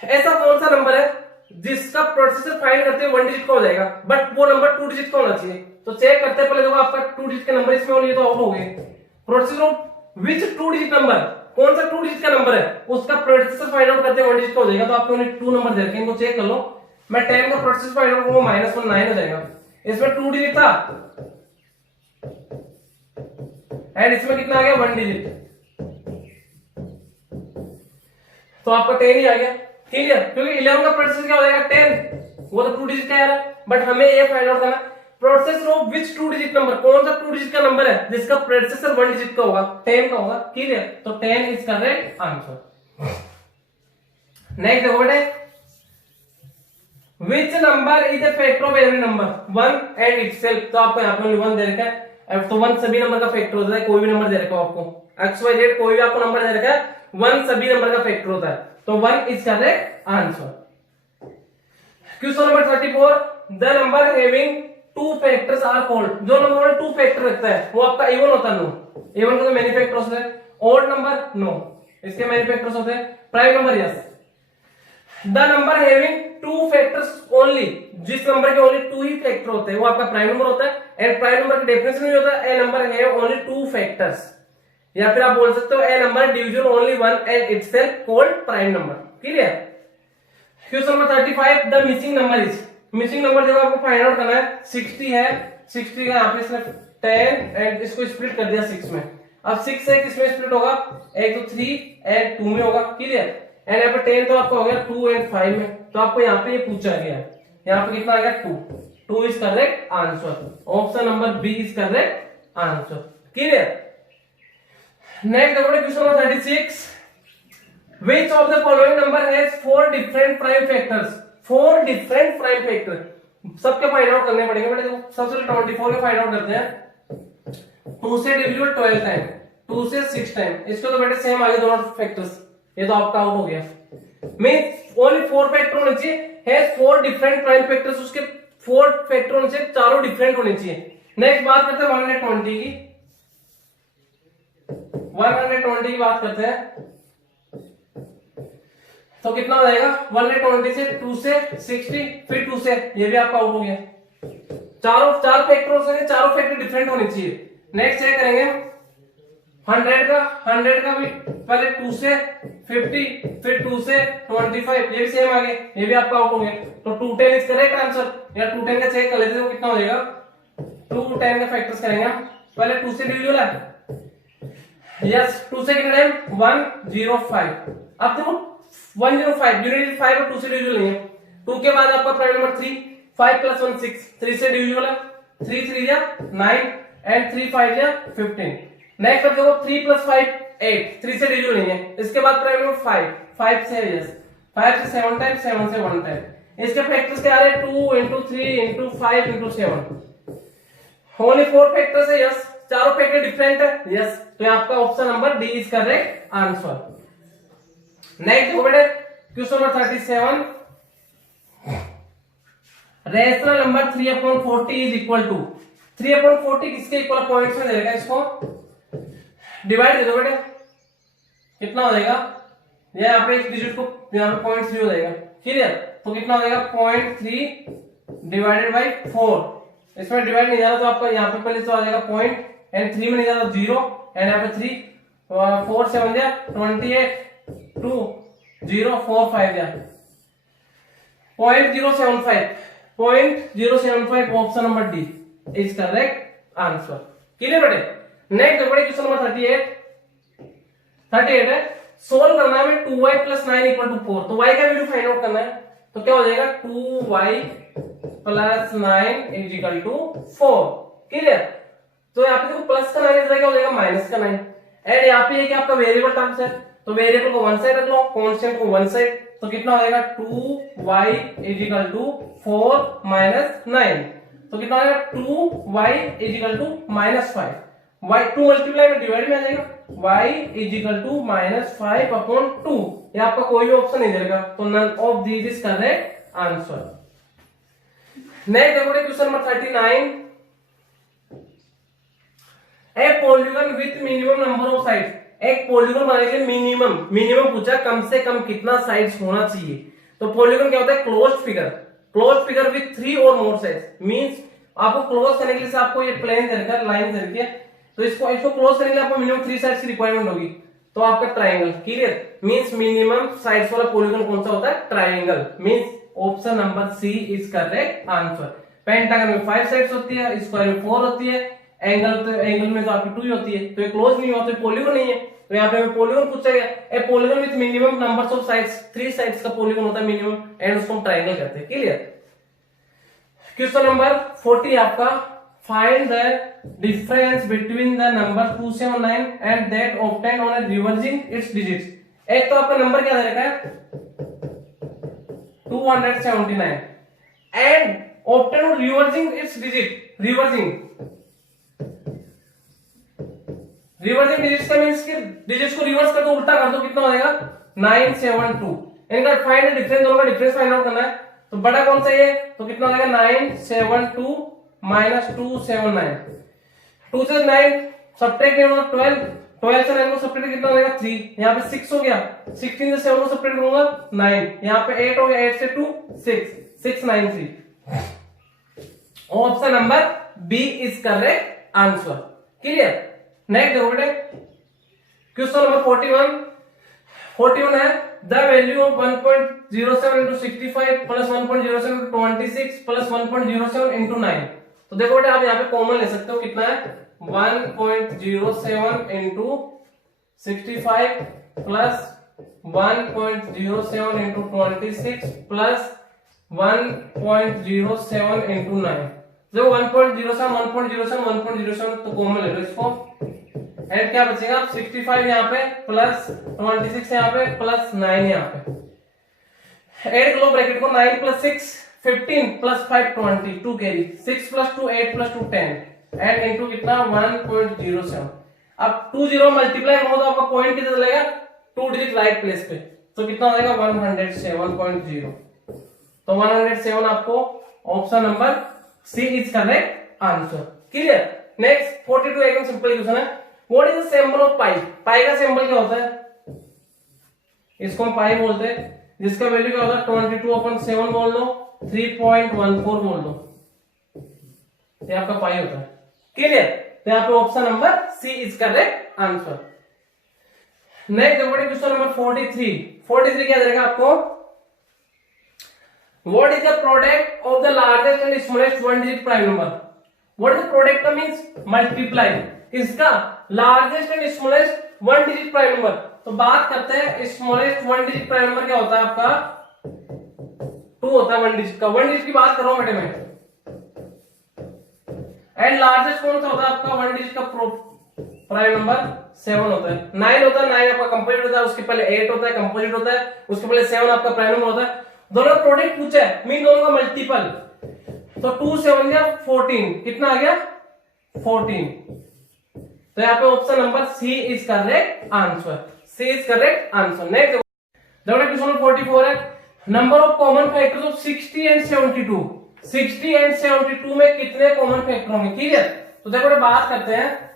ऐसा कौन सा नंबर है जिसका प्रोसेसर फाइंड करते हैं 1 डिजिट का हो जाएगा, बट वो नंबर 2 डिजिट का होना चाहिए, तो चेक करते हैं पहले देखो आपका 2 डिजिट के नंबर इसमें होने तो आउट हो गए। Processor of which 2 digit number, कौन सा 2 डिजिट का नंबर है उसका प्रोसेसर फाइंड आउट करते हैं 1 डिजिट का हो जाएगा, तो आपको 2 नंबर दे रखे हैं, इनको चेक कर लो। मैं 10 का प्रोसेसर फाइंड आउट करूंगा -1 9 हो जाएगा, इसमें 2 डिजिट था एंड इसमें कितना आ गया 1 डिजिट, तो आपका 10 ही आ गया। क्लियर, क्योंकि 11 का प्रोसेसर क्या हो जाएगा 10, वो तो 2 डिजिट का है, बट हमें ये फाइंड आउट करना processor of which 2 digit number, कौन सा 2 डिजिट का नंबर है जिसका प्रोसेसर 1 डिजिट का होगा, 10 का होगा। क्लियर, तो 10 इज करेक्ट आंसर। नेक्स्ट देखो बेटे, which number is a factor of every number 1 and itself, तो आपको यहाँ पे 1 दे रखा है, तो 1 सभी नंबर का फैक्टर होता है, कोई भी नंबर दे रखा हो आपको XYZ कोई भी आपको नंबर दे रखा है 1 सभी नंबर का फैक्टर होता है, तो 1 is correct answer. Question number 34, the number having 2 factors are called, जो नंबर में 2 फैक्टर रखता है वो आपका इवन होता है, नो इवन का तो मैनी फैक्टर होता है, ऑड नंबर नो इसके मैनी फैक्टर्स होते हैं, prime number yes. The number having 2 factors only, जिस नंबर के ओनली 2 ही फैक्टर होते हैं वो आपका प्राइम नंबर होता है, एंड प्राइम नंबर की डेफिनेशन भी होता है a number have only 2 factors, या फिर आप बोल सकते हो a number division only 1 and itself called prime number. Clear. Question number 35, the missing number is, missing number देखो आपको फाइंड आउट करना है। 60 है, 60 का यहाँ पे इसने 10 एंड इसको स्प्लिट कर दिया 6 में। अब 6 से किसमें स्प्लिट होगा, एक तो 3 एंड 2 में होगा, क्लियर। एंड यहाँ पे 10 तो आपका हो गया 2 एंड 5 में। तो आपको यहाँ पे ये पूछा गया, यहाँ पे कितना आ गया 2 is correct answer. Option number B is correct answer, clear. Next देखो question number 36, which of the following number has 4 different prime factors? 4 different prime factor सबके फाइंड आउट करने पड़ेंगे बेटे। देखो सबसे पहले 24 के फाइंड आउट करते हैं। 2 से डिविजिबल 12 टाइम, 2 से 6 टाइम, इसको तो बेटे सेम आगे दोनों फैक्टर्स, ये तो आपका आउट हो गया। मींस ओनली 4 फैक्टर होने चाहिए, हैज 4 डिफरेंट प्राइम फैक्टर्स, उसके 4 फैक्टर होने चाहिए, चारों डिफरेंट होने चाहिए। नेक्स्ट बात करते हैं 120 की। 120 की बात करते हैं तो कितना हो जाएगा, 120 से 2 से 60 फिर 2 से, ये भी आपका आउट हो गया। चार फैक्टरों से चारों फैक्टर डिफरेंट होने चाहिए। नेक्स्ट चेक करेंगे 100 का भी पहले 2 से 50 फिर 2 से 25, ये भी सेम आ गए, ये भी आपका आउट हो गया। तो 210 इज करेक्ट आंसर। या 210 का चेक कर लेते हैं कितना हो जाएगा। 210 का फैक्टर्स करेंगे पहले 2 से डिविजिबल है, यस 2 से कितना टाइम 105। अब देखो 105 यूनिट 5 और 2 से डिविजिबल नहीं है। 2 के बाद आपका प्राइम नंबर 3, 5 प्लस 1 6, 3 से डिविजिबल है, 3 3 या 9 एंड 3 5 या 15। नेक्स्ट अब देखो 3 प्लस 5 8, 3 से डिविजिबल नहीं है। इसके बाद प्राइम नंबर 5 से यस 5 से 7 टाइम, 7 से 1 टाइम। इसके फैक्टर्स क्या आ रहे हैं 2 into 3 into 5 into 7। Only 4 factors है, यस चारों फैक्टर डिफरेंट है, यस। तो आपका option number D is correct answer. Next देखो बेटे question number 37, rational number 3/40 is equal to 3/40 किसके इक्वल पॉइंट्स में दे देगा, इसको डिवाइड दे दो बेटे, कितना हो जाएगा। ये यहाँ पे इस डिजिट को यहाँ पे 0.3 हो जाएगा, क्लियर। तो कितना हो जाएगा 0.3 डिवाइडेड बाई 4। इसमें डिवाइड नहीं जा रहा तो आपका यहाँ पे पहले तो आ जाएगा पॉइंट एंड 3 में नहीं जा रहा 0 एंड यहाँ पे 3 4 7 या 28 2 0 4 5 या 0.075 option number D is correct answer, clear बेटे। नेक्स्ट बड़े क्वेश्चन नंबर 38 है, सोल्व करना है 2y प्लस 9 इक्वल टू 4। तो y का वैल्यू फाइंड आउट करना है, तो क्या हो जाएगा 2y plus 9 is equal to 4, clear. तो यहाँ पे देखो प्लस का 9 क्या हो जाएगा माइनस का 9 एंड यहाँ पे ये आपका वेरिएबल टर्म्स है, तो वेरिएबल को वन साइड रख लो, कांस्टेंट को वन साइड। तो कितना हो जाएगा 2y is equal to 4 minus 9। तो कितना हो जाएगा 2y is equal to minus 5। y 2 multiply में डिवाइड में आ जाएगा, y is equal to minus 5 upon 2। ये आपका कोई भी ऑप्शन नहीं देगा, तो none of these is correct answer. Next देखो question number 39, a polygon with minimum number of sides. एक पॉलीगन बनाने के लिए मिनिमम पूछा, कम से कम कितना साइड्स होना चाहिए। तो पॉलीगन क्या होता है क्लोज्ड फिगर विथ 3 और मोर साइड्स। मींस आपको क्लोज करने के लिए आपको ये प्लेन दे रखा है, लाइन दे रखी है, तो इसको क्लोज करने के लिए आपको मिनिमम 3 साइड्स की रिक्वायरमेंट होगी। तो आपका triangle, clear. Means minimum sides वाला पॉलीगन कौन सा होता है triangle. Means option number C is correct answer. Pentagon में 5 साइड्स होती है, स्क्वायर में 4 होती है, एंगल में तो आपकी 2 ही होती है, तो ये क्लोज नहीं हुआ तो पॉलीगन नहीं है। तो यहाँ पे पॉलीगन पूछा गया, ए polygon with minimum numbers of sides, 3 sides का पॉलीगन होता है मिनिमम एंड उसको हम ट्रायंगल कहते हैं, क्लियर। क्वेश्चन नंबर 40 आपका, find the difference between the number 279 and that obtained on A reversing it's digits. एक तो आपका नंबर क्या दे रखा है 279 and obtained on reversing it's digit. Reversing digits का मींस कि डिजिट्स को रिवर्स कर दो, उल्टा कर दो, कितना हो जाएगा 972। इनका फाइंड द डिफरेंस, दोनों का डिफरेंस फाइंड आउट करना है। तो बड़ा कौन सा ये, तो कितना हो जाएगा 972 माइनस 279। 2 से 9 सब्ट्रैक्ट नहीं होगा 12 से 9 को सब्ट्रैक्ट कितना हो जाएगा 3, यहाँ पे 6 हो गया। 16 से 7 को सब्ट्रैक्ट करूंगा 9, यहाँ पे 8 हो गया, 8 से 2 693। Option number B is correct answer, clear. Next देखो बेटे क्वेश्चन नंबर 41, 41 है the value of 1.07 into 65 plus 1.07 into 26 plus 1.07 into 9। तो देखो बेटा आप यहाँ पे कॉमन ले सकते हो, कितना है 1.07 into 65 plus 1.07 into 26 plus 1.07 into 9। देखो 1.07 1.07 1.07 तो कॉमन ले लो इसको, एंड क्या बचेगा 65 यहाँ पे प्लस 26 यहाँ पे प्लस 9 यहाँ पे, ऐड करो ब्रैकेट को, 9 plus 6 15 plus 5 20 2 carry, 6 plus 2 8 plus 2 10 and into कितना 1.07। अब 20 मल्टीप्लाई करो तो आपका पॉइंट कितना चलेगा 2 डिजिट राइट प्लेस पे, तो कितना हो जाएगा 107.0। तो 107 आपको option number C is correct answer. Clear. Next 42 एकदम सिंपल क्वेश्चन है, what is the symbol of pi. Pi का सिंबल क्या होता है, इसको हम पाई बोलते हैं, जिसका वैल्यू क्या होता है 22/7 बोल लो, 3.14 बोल लो, ये आपका पाई होता है। क्लियर। तो यहाँ पे option number C is correct answer. Next देखो क्वेश्चन नंबर 43 क्या देगा आपको, what is the product of the largest and smallest one digit prime number. What is the product का मींस मल्टीप्लाई इसका largest and smallest one digit prime number. तो बात करते हैं smallest one digit prime number क्या होता है आपका 2 होता है वन डिजिट का, वन डिजिट की बात कर रहा हूं बेटे मैं, एंड लार्जेस्ट कौन सा होता है आपका वन डिजिट का प्राइम नंबर 7 होता है, 9 होता है, 9 आपका कंपोजिट होता है, उसके पहले 8 होता है कंपोजिट होता है, उसके पहले 7 आपका प्राइम नंबर होता है। दोनों प्रोडक्ट पूछा है, मीन दोनों का मल्टीपल, तो 2 7 या 14 कितना आ गया 14। तो यहाँ पे option number C is correct answer, C is correct answer. Next question number 44 है, number of common factors of 60 and 72। 60 and 72 में कितने कॉमन फैक्टर होंगे। ठीक है, तो देखो बात करते हैं,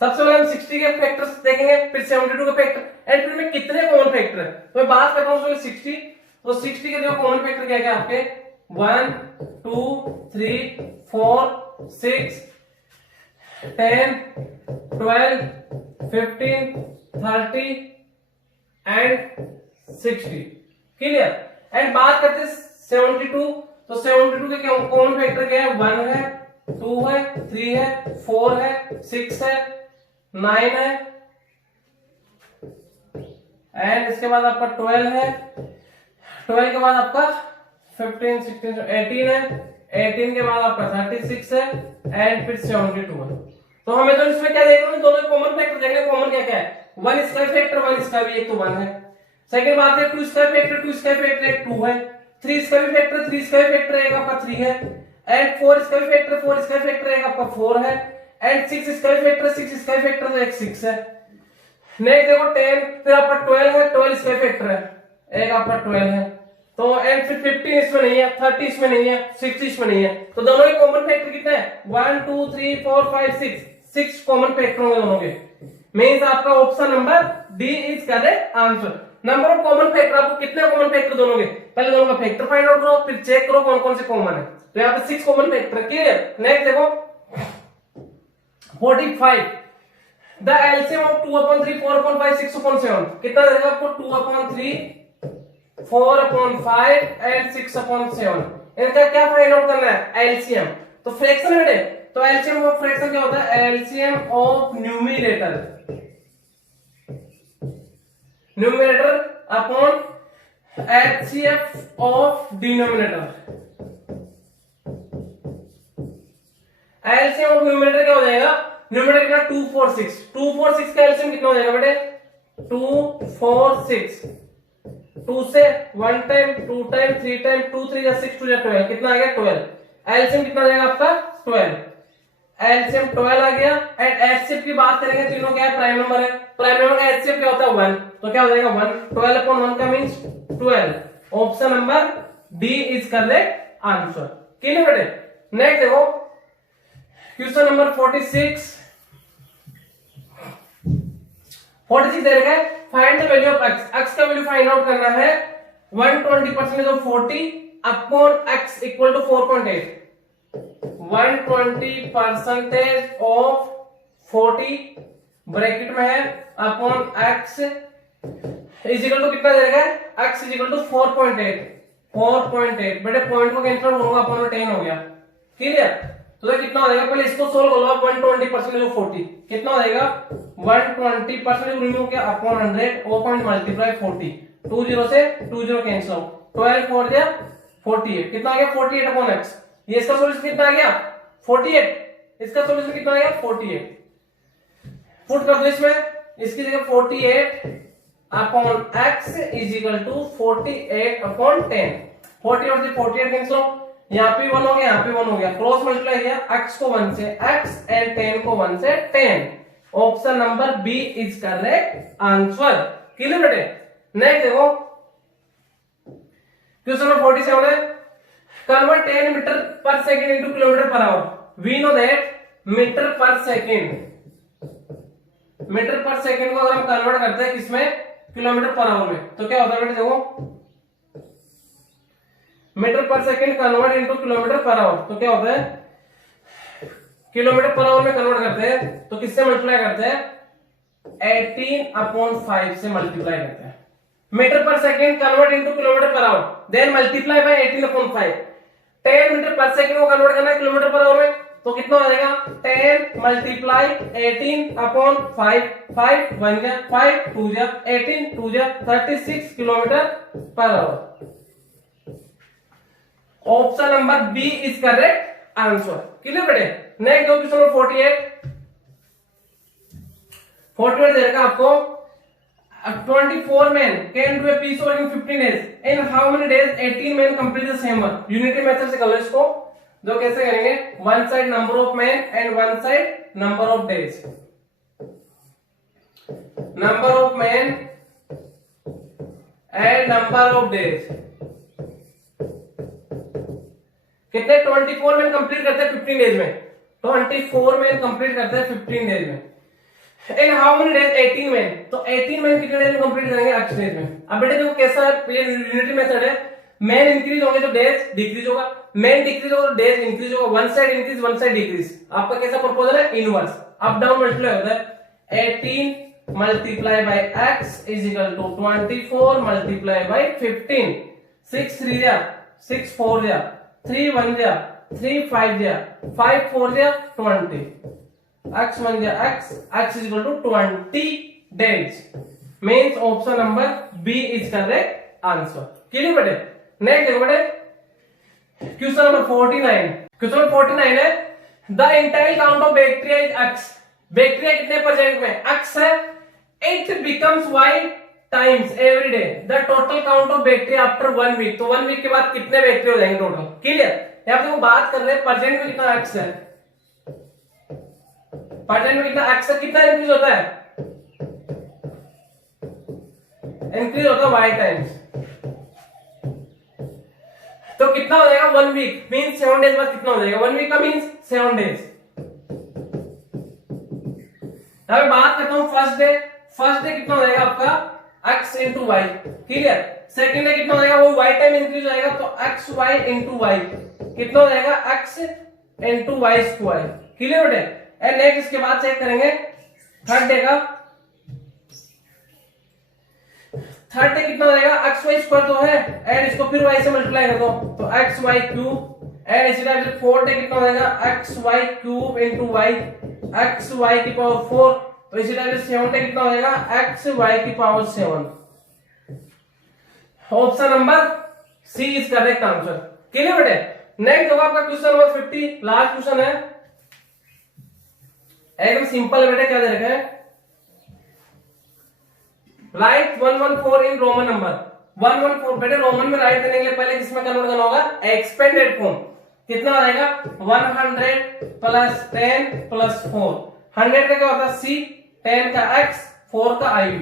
सबसे पहले हम 60 के फैक्टर्स देखेंगे, फिर 72 के फैक्टर, एंड फिर में कितने कॉमन फैक्टर है। तो मैं बात कर रहा हूँ 60, तो 60 के जो कॉमन फैक्टर क्या क्या आपके 1 2 3 4 6 10 12 15 30 एंड 60। क्लियर। एंड बात करते हैं 72, तो 72 के कॉमन फैक्टर क्या है 1 है 2 है 3 है 4 है 6 है 9 है, एंड इसके बाद आपका 12 है, 12 के बाद आपका 15 16 18 है, 18 के बाद आपका 36 है, एंड फिर 72 है। तो हमें तो इसमें क्या देखना है, दोनों कॉमन फैक्टर देखने, कॉमन क्या क्या है 1 स्क्वायर फैक्टर 1 इसका भी एक तो 1 है, सेकंड बात है 2 स्क्वायर फैक्टर 2 स्क्वायर फैक्टर एक 2 है, 3 स्क्वायर फैक्टर 3 स्क्वायर फैक्टर एक आपका 3 है, and 4 square factor 4 square factor एक आपका 4 है, and 6 square factor 6 square factor तो एक 6 है। नेक्स्ट देखो 10, फिर आपका 12 है 12 स्क्वायर फैक्टर है एक आपका 12 है, तो एंड फिर 15 इसमें नहीं है, 30 इसमें नहीं है, 60 इसमें नहीं है, तो दोनों के कॉमन फैक्टर कितने हैं 1 2 3 4 5 6 कॉमन फैक्टर होंगे दोनों के, मींस आपका option number D is correct answer. Number of common factor, आपको कितने कॉमन फैक्टर दोनों के, पहले दोनों का फैक्टर फाइंड आउट करो, फिर चेक करो कौन कौन से कॉमन है, तो यहाँ पे 6 कॉमन फैक्टर। क्लियर। नेक्स्ट देखो 45, द एलसीएम ऑफ 2/3 4/5 6/7 कितना देगा आपको 2/3 4/5 एंड 6/7। इनका क्या फाइंड आउट करना है एलसीएम, तो फ्रैक्शन है बेटे, तो एलसीएम ऑफ फ्रैक्शन क्या होता है LCM of numerator upon HCF of denominator. LCM of numerator क्या हो जाएगा, न्यूमरेटर कितना 246, 246 का एलसीएम कितना हो जाएगा बेटे 246, 2 से 1 टाइम 2 टाइम 3 टाइम 2 3 या 6 2 या 12 कितना आ गया 12, एलसीएम कितना आ जाएगा आपका 12, एलसीएम 12 आ गया। एंड एचसीएफ की बात करेंगे, तीनों क्या है प्राइम नंबर है, प्राइम नंबर का एचसीएफ क्या होता है 1, तो क्या हो जाएगा 1, 12/1 का means 12, option number D is correct answer. Clear बेटे। नेक्स्ट देखो क्वेश्चन नंबर 46 दे रखा है, find the value of x, x का वैल्यू फाइंड आउट करना है 120% of 40 upon x equal to 4.8, 120% of 40 bracket में है upon x is equal to कितना दे रखा है, x इज इक्वल टू 4.8 बेटे पॉइंट को कैंसिल करूंगा अपन में 10 हो गया, क्लियर। तो ये कितना हो जाएगा, पहले इसको सोल्व कर लो। 120% ऑफ 40 कितना हो जाएगा, 120% रिमूव किया अपॉन 100 ओ पॉइंट मल्टीप्लाई 40, 20 से 20 कैंसिल हो, 12 4 दिया 48, कितना आ गया 48 अपॉन x। ये इसका सॉल्यूशन कितना आ गया 48, इसका सॉल्यूशन कितना आ गया 48। पुट कर दो इसमें, इसकी जगह 48 upon x is equal to 48 upon 10, 40 और 48 कैंसिल हो, यहाँ पे 1 हो गया, यहाँ पे 1 हो गया, क्रॉस मल्टीप्लाई किया, x को 1 से x एंड 10 को 1 से 10। Option number B is correct answer, clear बेटे। नेक्स्ट देखो क्वेश्चन नंबर 47 है, convert 10 metre per second into kilometre per hour. We know that metre per second को अगर हम कन्वर्ट करते हैं किसमें, किलोमीटर पर आवर में, तो क्या होता है बेटे देखो, metre per second convert into kilometre per our, तो क्या होता है, किलोमीटर पर आवर में कन्वर्ट करते हैं तो किससे मल्टीप्लाई करते हैं, 18/5 से मल्टीप्लाई करते हैं। Metre per second convert into kilometre per hour, then multiply by 18/5। 10 metre per second को कन्वर्ट करना है किलोमीटर पर आवर में, तो कितना हो जाएगा 10 मल्टीप्लाई 18/5, 5 1 जा 5 2 जा 18 2 जा 36 kilometre per hour. Option number B is correct answer, clear बेटे। नेक्स्ट क्वेश्चन नंबर 48 दे रखा आपको, 24 men can do a piece work in 15 days. In how many days 18 men complete the same work? Unity method से कर लो इसको, जो कैसे करेंगे, one side number of man and one side number of days. Number of man and number of days कितने, 24 man complete करते हैं 15 days में, 24 मैन कंप्लीट करते हैं 15 डेज में। In how many days 18 man, तो 18 मैन कितने डेज में कंप्लीट करेंगे 8 डेज में। अब बेटे देखो कैसा है, ये यूनिटी मेथड है, मैन इंक्रीज होंगे तो डेज डिक्रीज होगा, मैन डिक्रीज होगा तो डेज इंक्रीज होगा, one side increase one side decrease. आपका कैसा प्रपोजल है, इनवर्स, अप डाउन मल्टीप्लाई होता है। 18 multiply by x is equal to 24 multiply by 15, 6 3 जा 6 4 जा 3 1 जा 3 5 जा 5 4 जा 20, x 1 जा x is equal to 20 days, means option number B is correct answer, clear बेटे। नेक्स्ट देखो बेटे क्वेश्चन नंबर 49, क्वेश्चन नंबर 49 है, the initial count of bacteria is x। Bacteria कितने परसेंट में, x है, it becomes y times every day the total count of bacteria after 1 week। तो 1 week के बाद कितने बैक्टीरिया हो जाएंगे टोटल, क्लियर। यहाँ पे वो बात कर रहे हैं परसेंट में कितना x है, परसेंट में कितना x है, कितना इंक्रीज होता है, इंक्रीज होता है y टाइम्स, तो कितना हो जाएगा 1 वीक मींस 7 डेज बाद कितना हो जाएगा, 1 वीक का मींस 7 डेज। अब बात करता हूं फर्स्ट डे कितना हो जाएगा आपका x into y, clear. Second day कितना हो जाएगा, वो y टाइम इंक्रीज हो जाएगा, तो x y इंटू वाई कितना हो जाएगा, x into y square, clear बेटे। एंड नेक्स्ट इसके बाद चेक करेंगे थर्ड डे का, थर्ड डे कितना हो जाएगा, एक्स वाई स्क्वायर तो है एंड इसको फिर y से मल्टीप्लाई कर दो, तो एक्स वाई क्यूब, एंड इसी टाइप से फोर्थ डे कितना हो जाएगा, x y cube into y, x y की पावर 4, तो इसी टाइप से सेवन डे कितना हो जाएगा, एक्स वाई की power 7। Option number C is correct answer, clear बेटे। नेक्स्ट होगा आपका क्वेश्चन नंबर 50, लास्ट क्वेश्चन है, एकदम सिंपल है बेटे, क्या दे रखा है, राइट 114 इन रोमन नंबर। 114 बेटे रोमन में राइट देने के लिए पहले किसमें कन्वर्ट करना होगा, एक्सपेंडेड फॉर्म। कितना आ जाएगा 100 प्लस 10 प्लस 4, 100 का क्या होता है c, 10 का x, 4 का iv,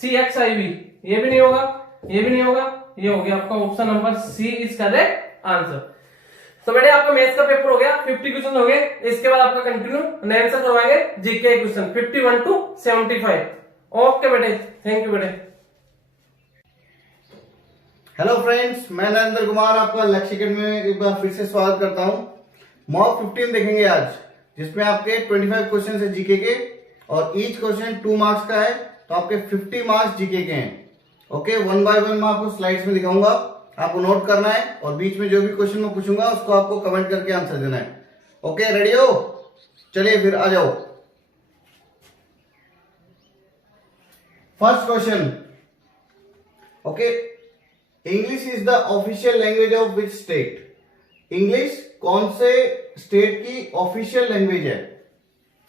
cx iv, ये भी नहीं होगा, ये भी नहीं होगा, ये हो गया आपका option number C is correct answer. तो बेटे आपका मैथ्स का पेपर हो गया, 50 क्वेश्चन हो गए, इसके बाद आपका कंटिन्यू नए आंसर करवाएंगे जीके क्वेश्चन 51 to 75। ओके बेटे, थैंक यू बेटे। हेलो फ्रेंड्स, मैं नरेंद्र कुमार आपका लक्ष्य अकेडमी में एक बार फिर से स्वागत करता हूं। मॉक 15 देखेंगे आज, जिसमें आपके 25 क्वेश्चन है जीके के और ईच क्वेश्चन 2 मार्क्स का है। तो आपके 50 मार्क्स जीके के हैं। ओके, वन बाय वन मैं आपको स्लाइड्स में दिखाऊंगा, आपको नोट करना है और बीच में जो भी क्वेश्चन मैं पूछूंगा उसको आपको कमेंट करके आंसर देना है। ओके, रेडी हो? चलिए फिर आ जाओ। First question. Okay, English is the official language of which state? English कौन से स्टेट की ऑफिशियल लैंग्वेज है?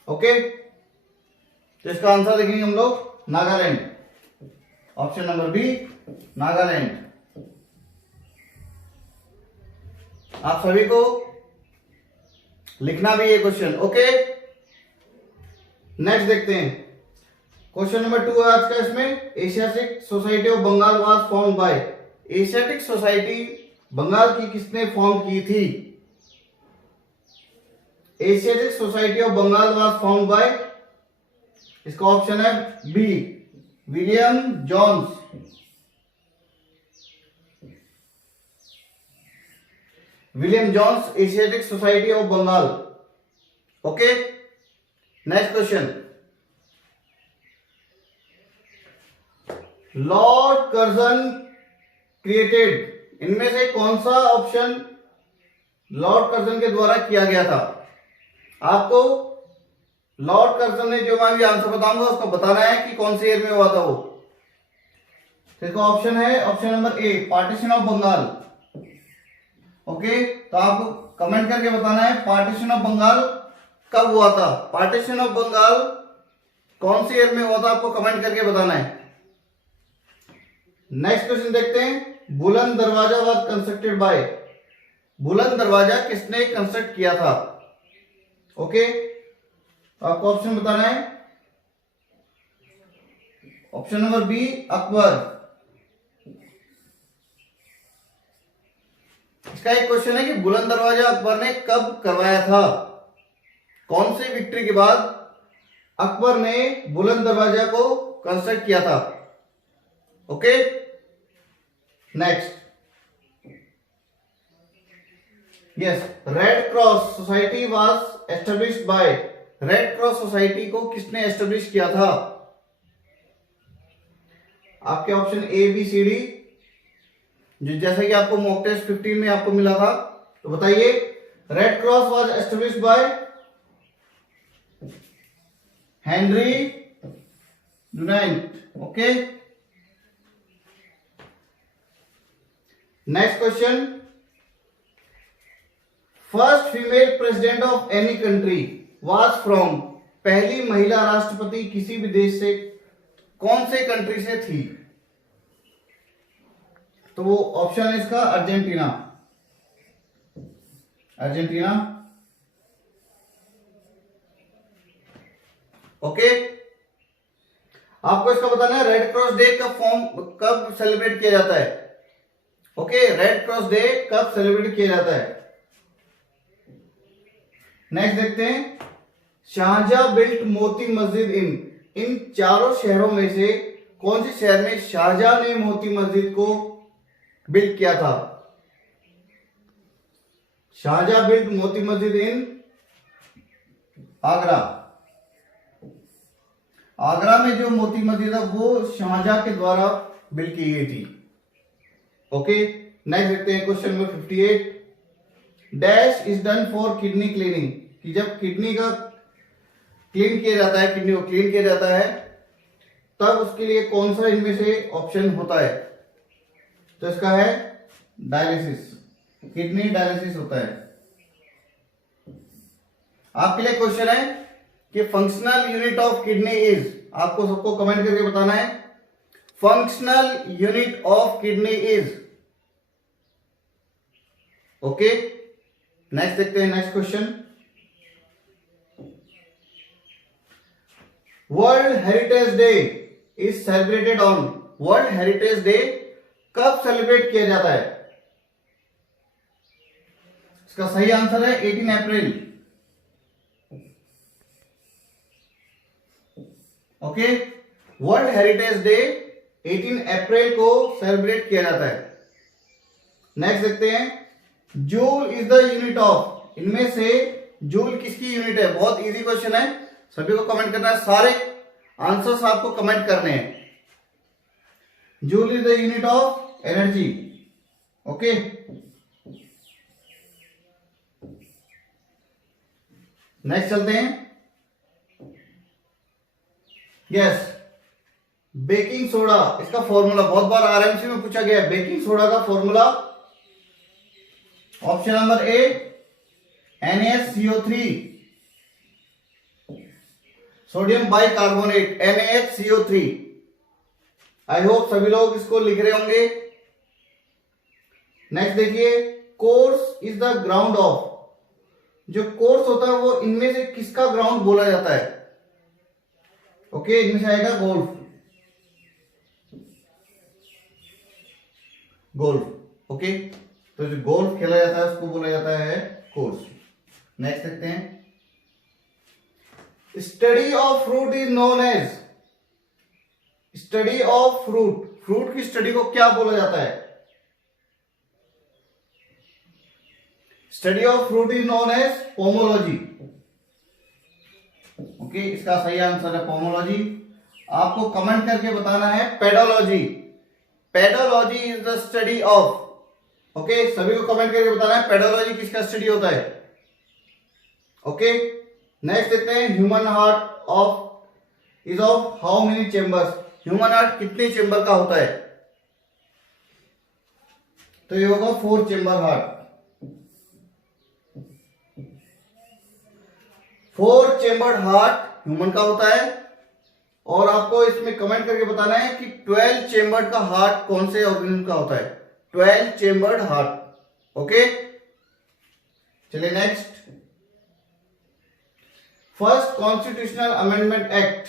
ओके, तो इसका आंसर देखेंगे हम लोग Nagaland. Option number B, Nagaland. आप सभी को लिखना भी है क्वेश्चन। ओके, नेक्स्ट देखते हैं। क्वेश्चन नंबर 2 है आज का। इसमें Asiatic Society of Bengal was formed by. Asiatic Society Bengal की किसने फॉर्म की थी? Asiatic Society of Bengal was formed by, इसका ऑप्शन है B, William Jones. William Jones, Asiatic Society of Bengal. Okay, next question. Lord Curzon created, इनमें से कौन सा ऑप्शन लॉर्ड कर्जन के द्वारा किया गया था? आपको लॉर्ड कर्जन ने जो मैं भी आंसर बताऊंगा उसको बताना है कि कौन से ईयर में हुआ था वो। इसका ऑप्शन है option number A, partition of Bengal. Okay, तो आपको कमेंट करके बताना है पार्टीशन ऑफ बंगाल कब हुआ था। पार्टीशन ऑफ बंगाल कौन से ईयर में हुआ था, आपको कमेंट करके बताना है। नेक्स्ट क्वेश्चन देखते हैं। बुलंद दरवाजा वाज कंस्ट्रक्टेड बाय। बुलंद दरवाजा किसने कंस्ट्रक्ट किया था? ओके, तो आपको ऑप्शन बताना है। Option number B, Akbar. इसका एक क्वेश्चन है कि बुलंद दरवाजा अकबर ने कब करवाया था? कौन से विक्ट्री के बाद अकबर ने बुलंद दरवाजा को कंस्ट्रक्ट किया था? Okay, next. Yes, red cross society was established by. Red cross society को किसने एस्टेब्लिश किया था? आपके option A B C D, जो जैसे कि आपको मॉक टेस्ट 15 में आपको मिला था, तो बताइए। Red cross was established by Henry Dunant. Okay, next question. First female president of any country was from. पहली महिला राष्ट्रपति किसी भी देश से कौन से कंट्री से थी? तो वो ऑप्शन है इसका अर्जेंटीना। अर्जेंटीना। ओके, आपको इसका बताना है रेड क्रॉस डे कब सेलिब्रेट किया जाता है? ओके, रेड क्रॉस डे कब सेलिब्रेट किया जाता है? नेक्स्ट देखते हैं। शाहजहां बिल्ट मोती मस्जिद इन चारों शहरों में से कौन से शहर में शाहजहां ने मोती मस्जिद को बिल्ड किया था? शाहजहां बिल्ट मोती मस्जिद इन आगरा। आगरा में जो मोती मस्जिद है वो शाहजहां के द्वारा बिल्ड की गई थी। ओके, नेक्स्ट देखते हैं question number 58। Dash is done for kidney cleaning, कि जब किडनी का क्लीन किया जाता है, किडनी को क्लीन किया जाता है, तब उसके लिए कौन सा इनमें से ऑप्शन होता है? तो इसका है डायलिसिस, किडनी डायलिसिस होता है। आपके लिए क्वेश्चन है कि functional unit of kidney is, आपको सबको कमेंट करके बताना है functional unit of kidney is. Okay, next देखते हैं next question. World heritage day is celebrated on. World heritage day कब सेलिब्रेट किया जाता है? इसका सही आंसर है 18 अप्रैल। ओके, वर्ल्ड हेरिटेज डे 18 अप्रैल को सेलिब्रेट किया जाता है। नेक्स्ट देखते हैं। Joule is the unit of, इनमें से जूल किसकी यूनिट है? बहुत इजी क्वेश्चन है, सभी को कमेंट करना है। सारे आंसर्स आपको कमेंट करने हैं। Joule is the unit of energy. Okay, next चलते हैं। यस, बेकिंग सोडा, इसका फॉर्मूला बहुत बार आरएमसी में पूछा गया है। बेकिंग सोडा का formula option number A NaCO3, sodium bicarbonate NaHCO3। I hope सभी लोग इसको लिख रहे होंगे। नेक्स्ट देखिए, course is the ground of, जो कोर्स होता है वो इनमें से किसका ग्राउंड बोला जाता है? ओके, इनमें से आएगा गोल्फ। गोल्फ, ओके, तो जो गोल्फ खेला जाता है उसको बोला जाता है कोर्स। नेक्स्ट देखते हैं, study of fruit is known as, study of fruit, fruit की स्टडी को क्या बोला जाता है? Study of fruit is known as pomology. Okay, इसका सही आंसर है पोमोलॉजी। आपको कमेंट करके बताना है pedology. Pedology is the study of, okay, सभी को कमेंट करके बताना है पेडोलॉजी किसका स्टडी होता है। ओके, नेक्स्ट देखते हैं, human heart of is of how many chambers, human heart कितने चेंबर का होता है? तो ये होगा 4 chamber heart. 4 chambered heart human का होता है। और आपको इसमें कमेंट करके बताना है कि 12 चेंबर्ड का हार्ट कौन से ऑर्गेनिज्म का होता है? 12 चेंबर्ड हार्ट। ओके, चलिए next, first constitutional amendment act,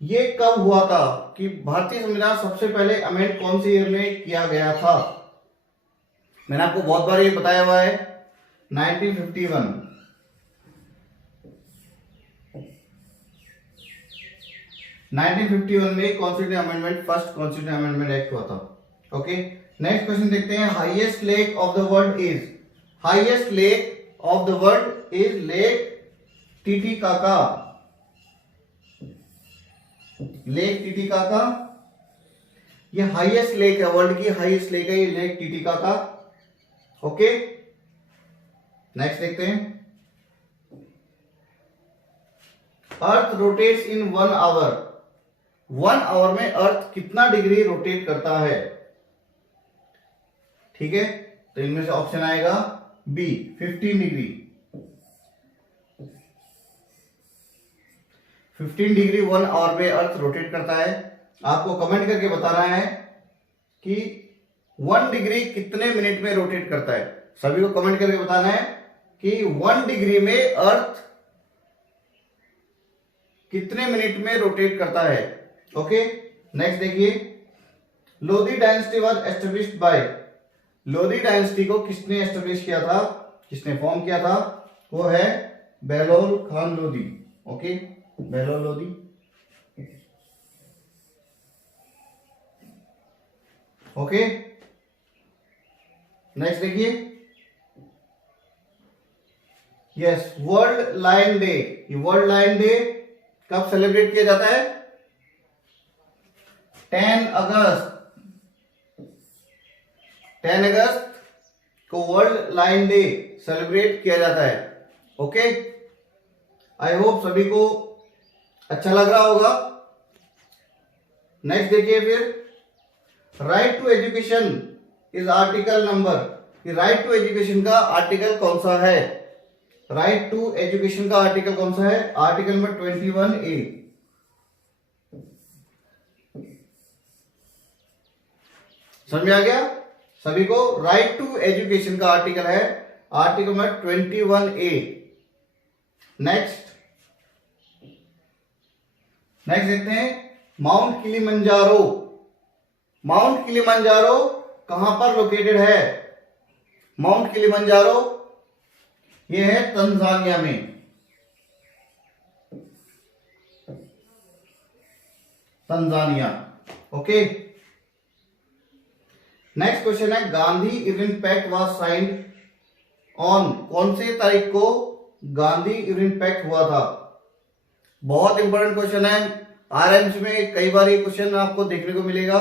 ये कब हुआ था? कि भारतीय संविधान सबसे पहले अमेंड कौन से ईयर में किया गया था? मैंने आपको बहुत बार ये बताया हुआ है, 1951। 1951 में constitution amendment, first constitution amendment act हुआ था। ओके, नेक्स्ट क्वेश्चन देखते हैं, highest lake of the world is, highest lake of the world is lake Titicaca. Lake Titicaca, ये हाईएस्ट लेक है, वर्ल्ड की हाईएस्ट लेक है ये लेक टिटिकाका। ओके, नेक्स्ट देखते हैं, earth rotates in 1 hour, 1 hour में अर्थ कितना degree rotate करता है? ठीक है, तो इनमें से ऑप्शन आएगा बी 15 डिग्री। 15 डिग्री 1 आवर में अर्थ रोटेट करता है। आपको कमेंट करके बताना है कि 1 डिग्री कितने मिनट में रोटेट करता है। सभी को कमेंट करके बताना है कि 1 डिग्री में अर्थ कितने मिनट में रोटेट करता है। ओके, नेक्स्ट देखिए, Lodhi dynasty was established bye, Lodhi dynasty को किसने एस्टेब्लिश किया था, किसने फॉर्म किया था? वो है Behlol Khan Lodhi. Okay, Behlol Lodhi. Okay, next देखिए, यस, वर्ल्ड लायन डे, ये वर्ल्ड लायन डे कब सेलिब्रेट किया जाता है? 10 अगस्त। 10 अगस्त को वर्ल्ड लायन डे सेलिब्रेट किया जाता है। ओके, आई होप सभी को अच्छा लग रहा होगा। नेक्स्ट देखिए फिर, right to education is article number, right to education का आर्टिकल कौन सा है? राइट टू एजुकेशन का आर्टिकल कौन सा है? Article number 21A। समझ में आ गया सभी को? राइट टू एजुकेशन का आर्टिकल है आर्टिकल नंबर 21A। नेक्स्ट देखते हैं, माउंट किलिमंजारो, माउंट किलिमंजारो कहां पर लोकेटेड है? माउंट किलिमंजारो ये है तंजानिया में। तंजानिया। ओके, नेक्स्ट क्वेश्चन है, Gandhi Irwin pact was signed on, कौन से तारीख को गांधी इरविन पैक्ट हुआ था? बहुत इंपॉर्टेंट क्वेश्चन है, आरएम्स में कई बार ये क्वेश्चन आपको देखने को मिलेगा।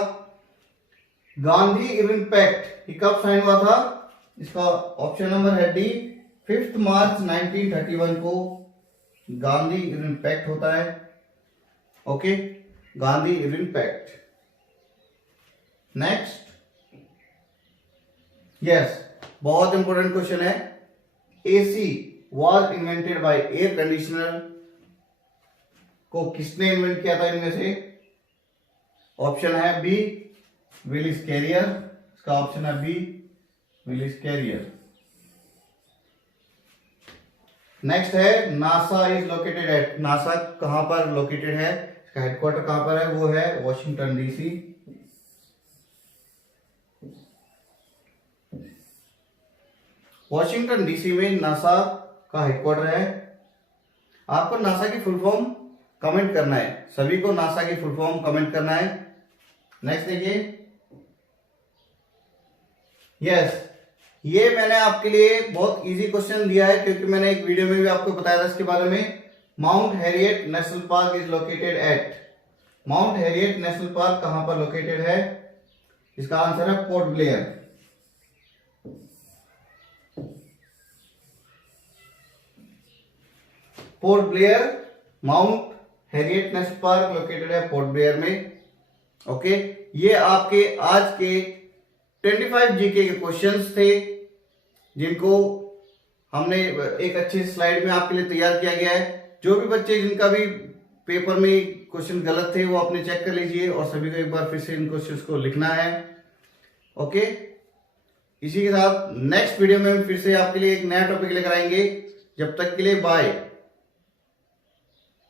गांधी इरविन पैक्ट ये कब साइन हुआ था? इसका ऑप्शन नंबर है डी, 5 मार्च 1931 को गांधी इरविन पैक्ट होता है। Okay, Gandhi Irwin pact. Next, yes, बहुत इंपॉर्टेंट क्वेश्चन है। AC was invented by air conditioner को किसने इन्वेंट किया था इनमें से? ऑप्शन है बी, विलिस कैरियर। इसका ऑप्शन है बी, विलिस कैरियर। नेक्स्ट है NASA is located at. NASA कहां पर लोकेटेड है? इसका हेडक्वार्टर कहां पर है? वो है वॉशिंगटन डीसी। वॉशिंगटन डीसी में नासा का हेडक्वार्टर है। आपको नासा की फुल फॉर्म कमेंट करना है, सभी को नासा की फुल फॉर्म कमेंट करना है। नेक्स्ट देखिए, यस, ये मैंने आपके लिए बहुत इजी क्वेश्चन दिया है क्योंकि मैंने एक वीडियो में भी आपको बताया था इसके बारे में। Mount Harriet national park is located eight. Mount Harriet national park कहां पर लोकेटेड है? इसका आंसर है port Blair. Port Blair, mount Harriet national park located है पोर्ट ब्लेयर में। ओके, ये आपके आज के 25 जीके के क्वेश्चंस थे जिनको हमने एक अच्छी स्लाइड में आपके लिए तैयार किया गया है। जो भी बच्चे जिनका भी पेपर में क्वेश्चन गलत थे वो आपने चेक कर लीजिए और सभी को एक बार फिर से इन क्वेश्चंस को लिखना है। ओके, इसी के साथ नेक्स्ट वीडियो में हम फिर से आपके लिए एक नया टॉपिक लेकर आएंगे। जब तक के लिए बाय।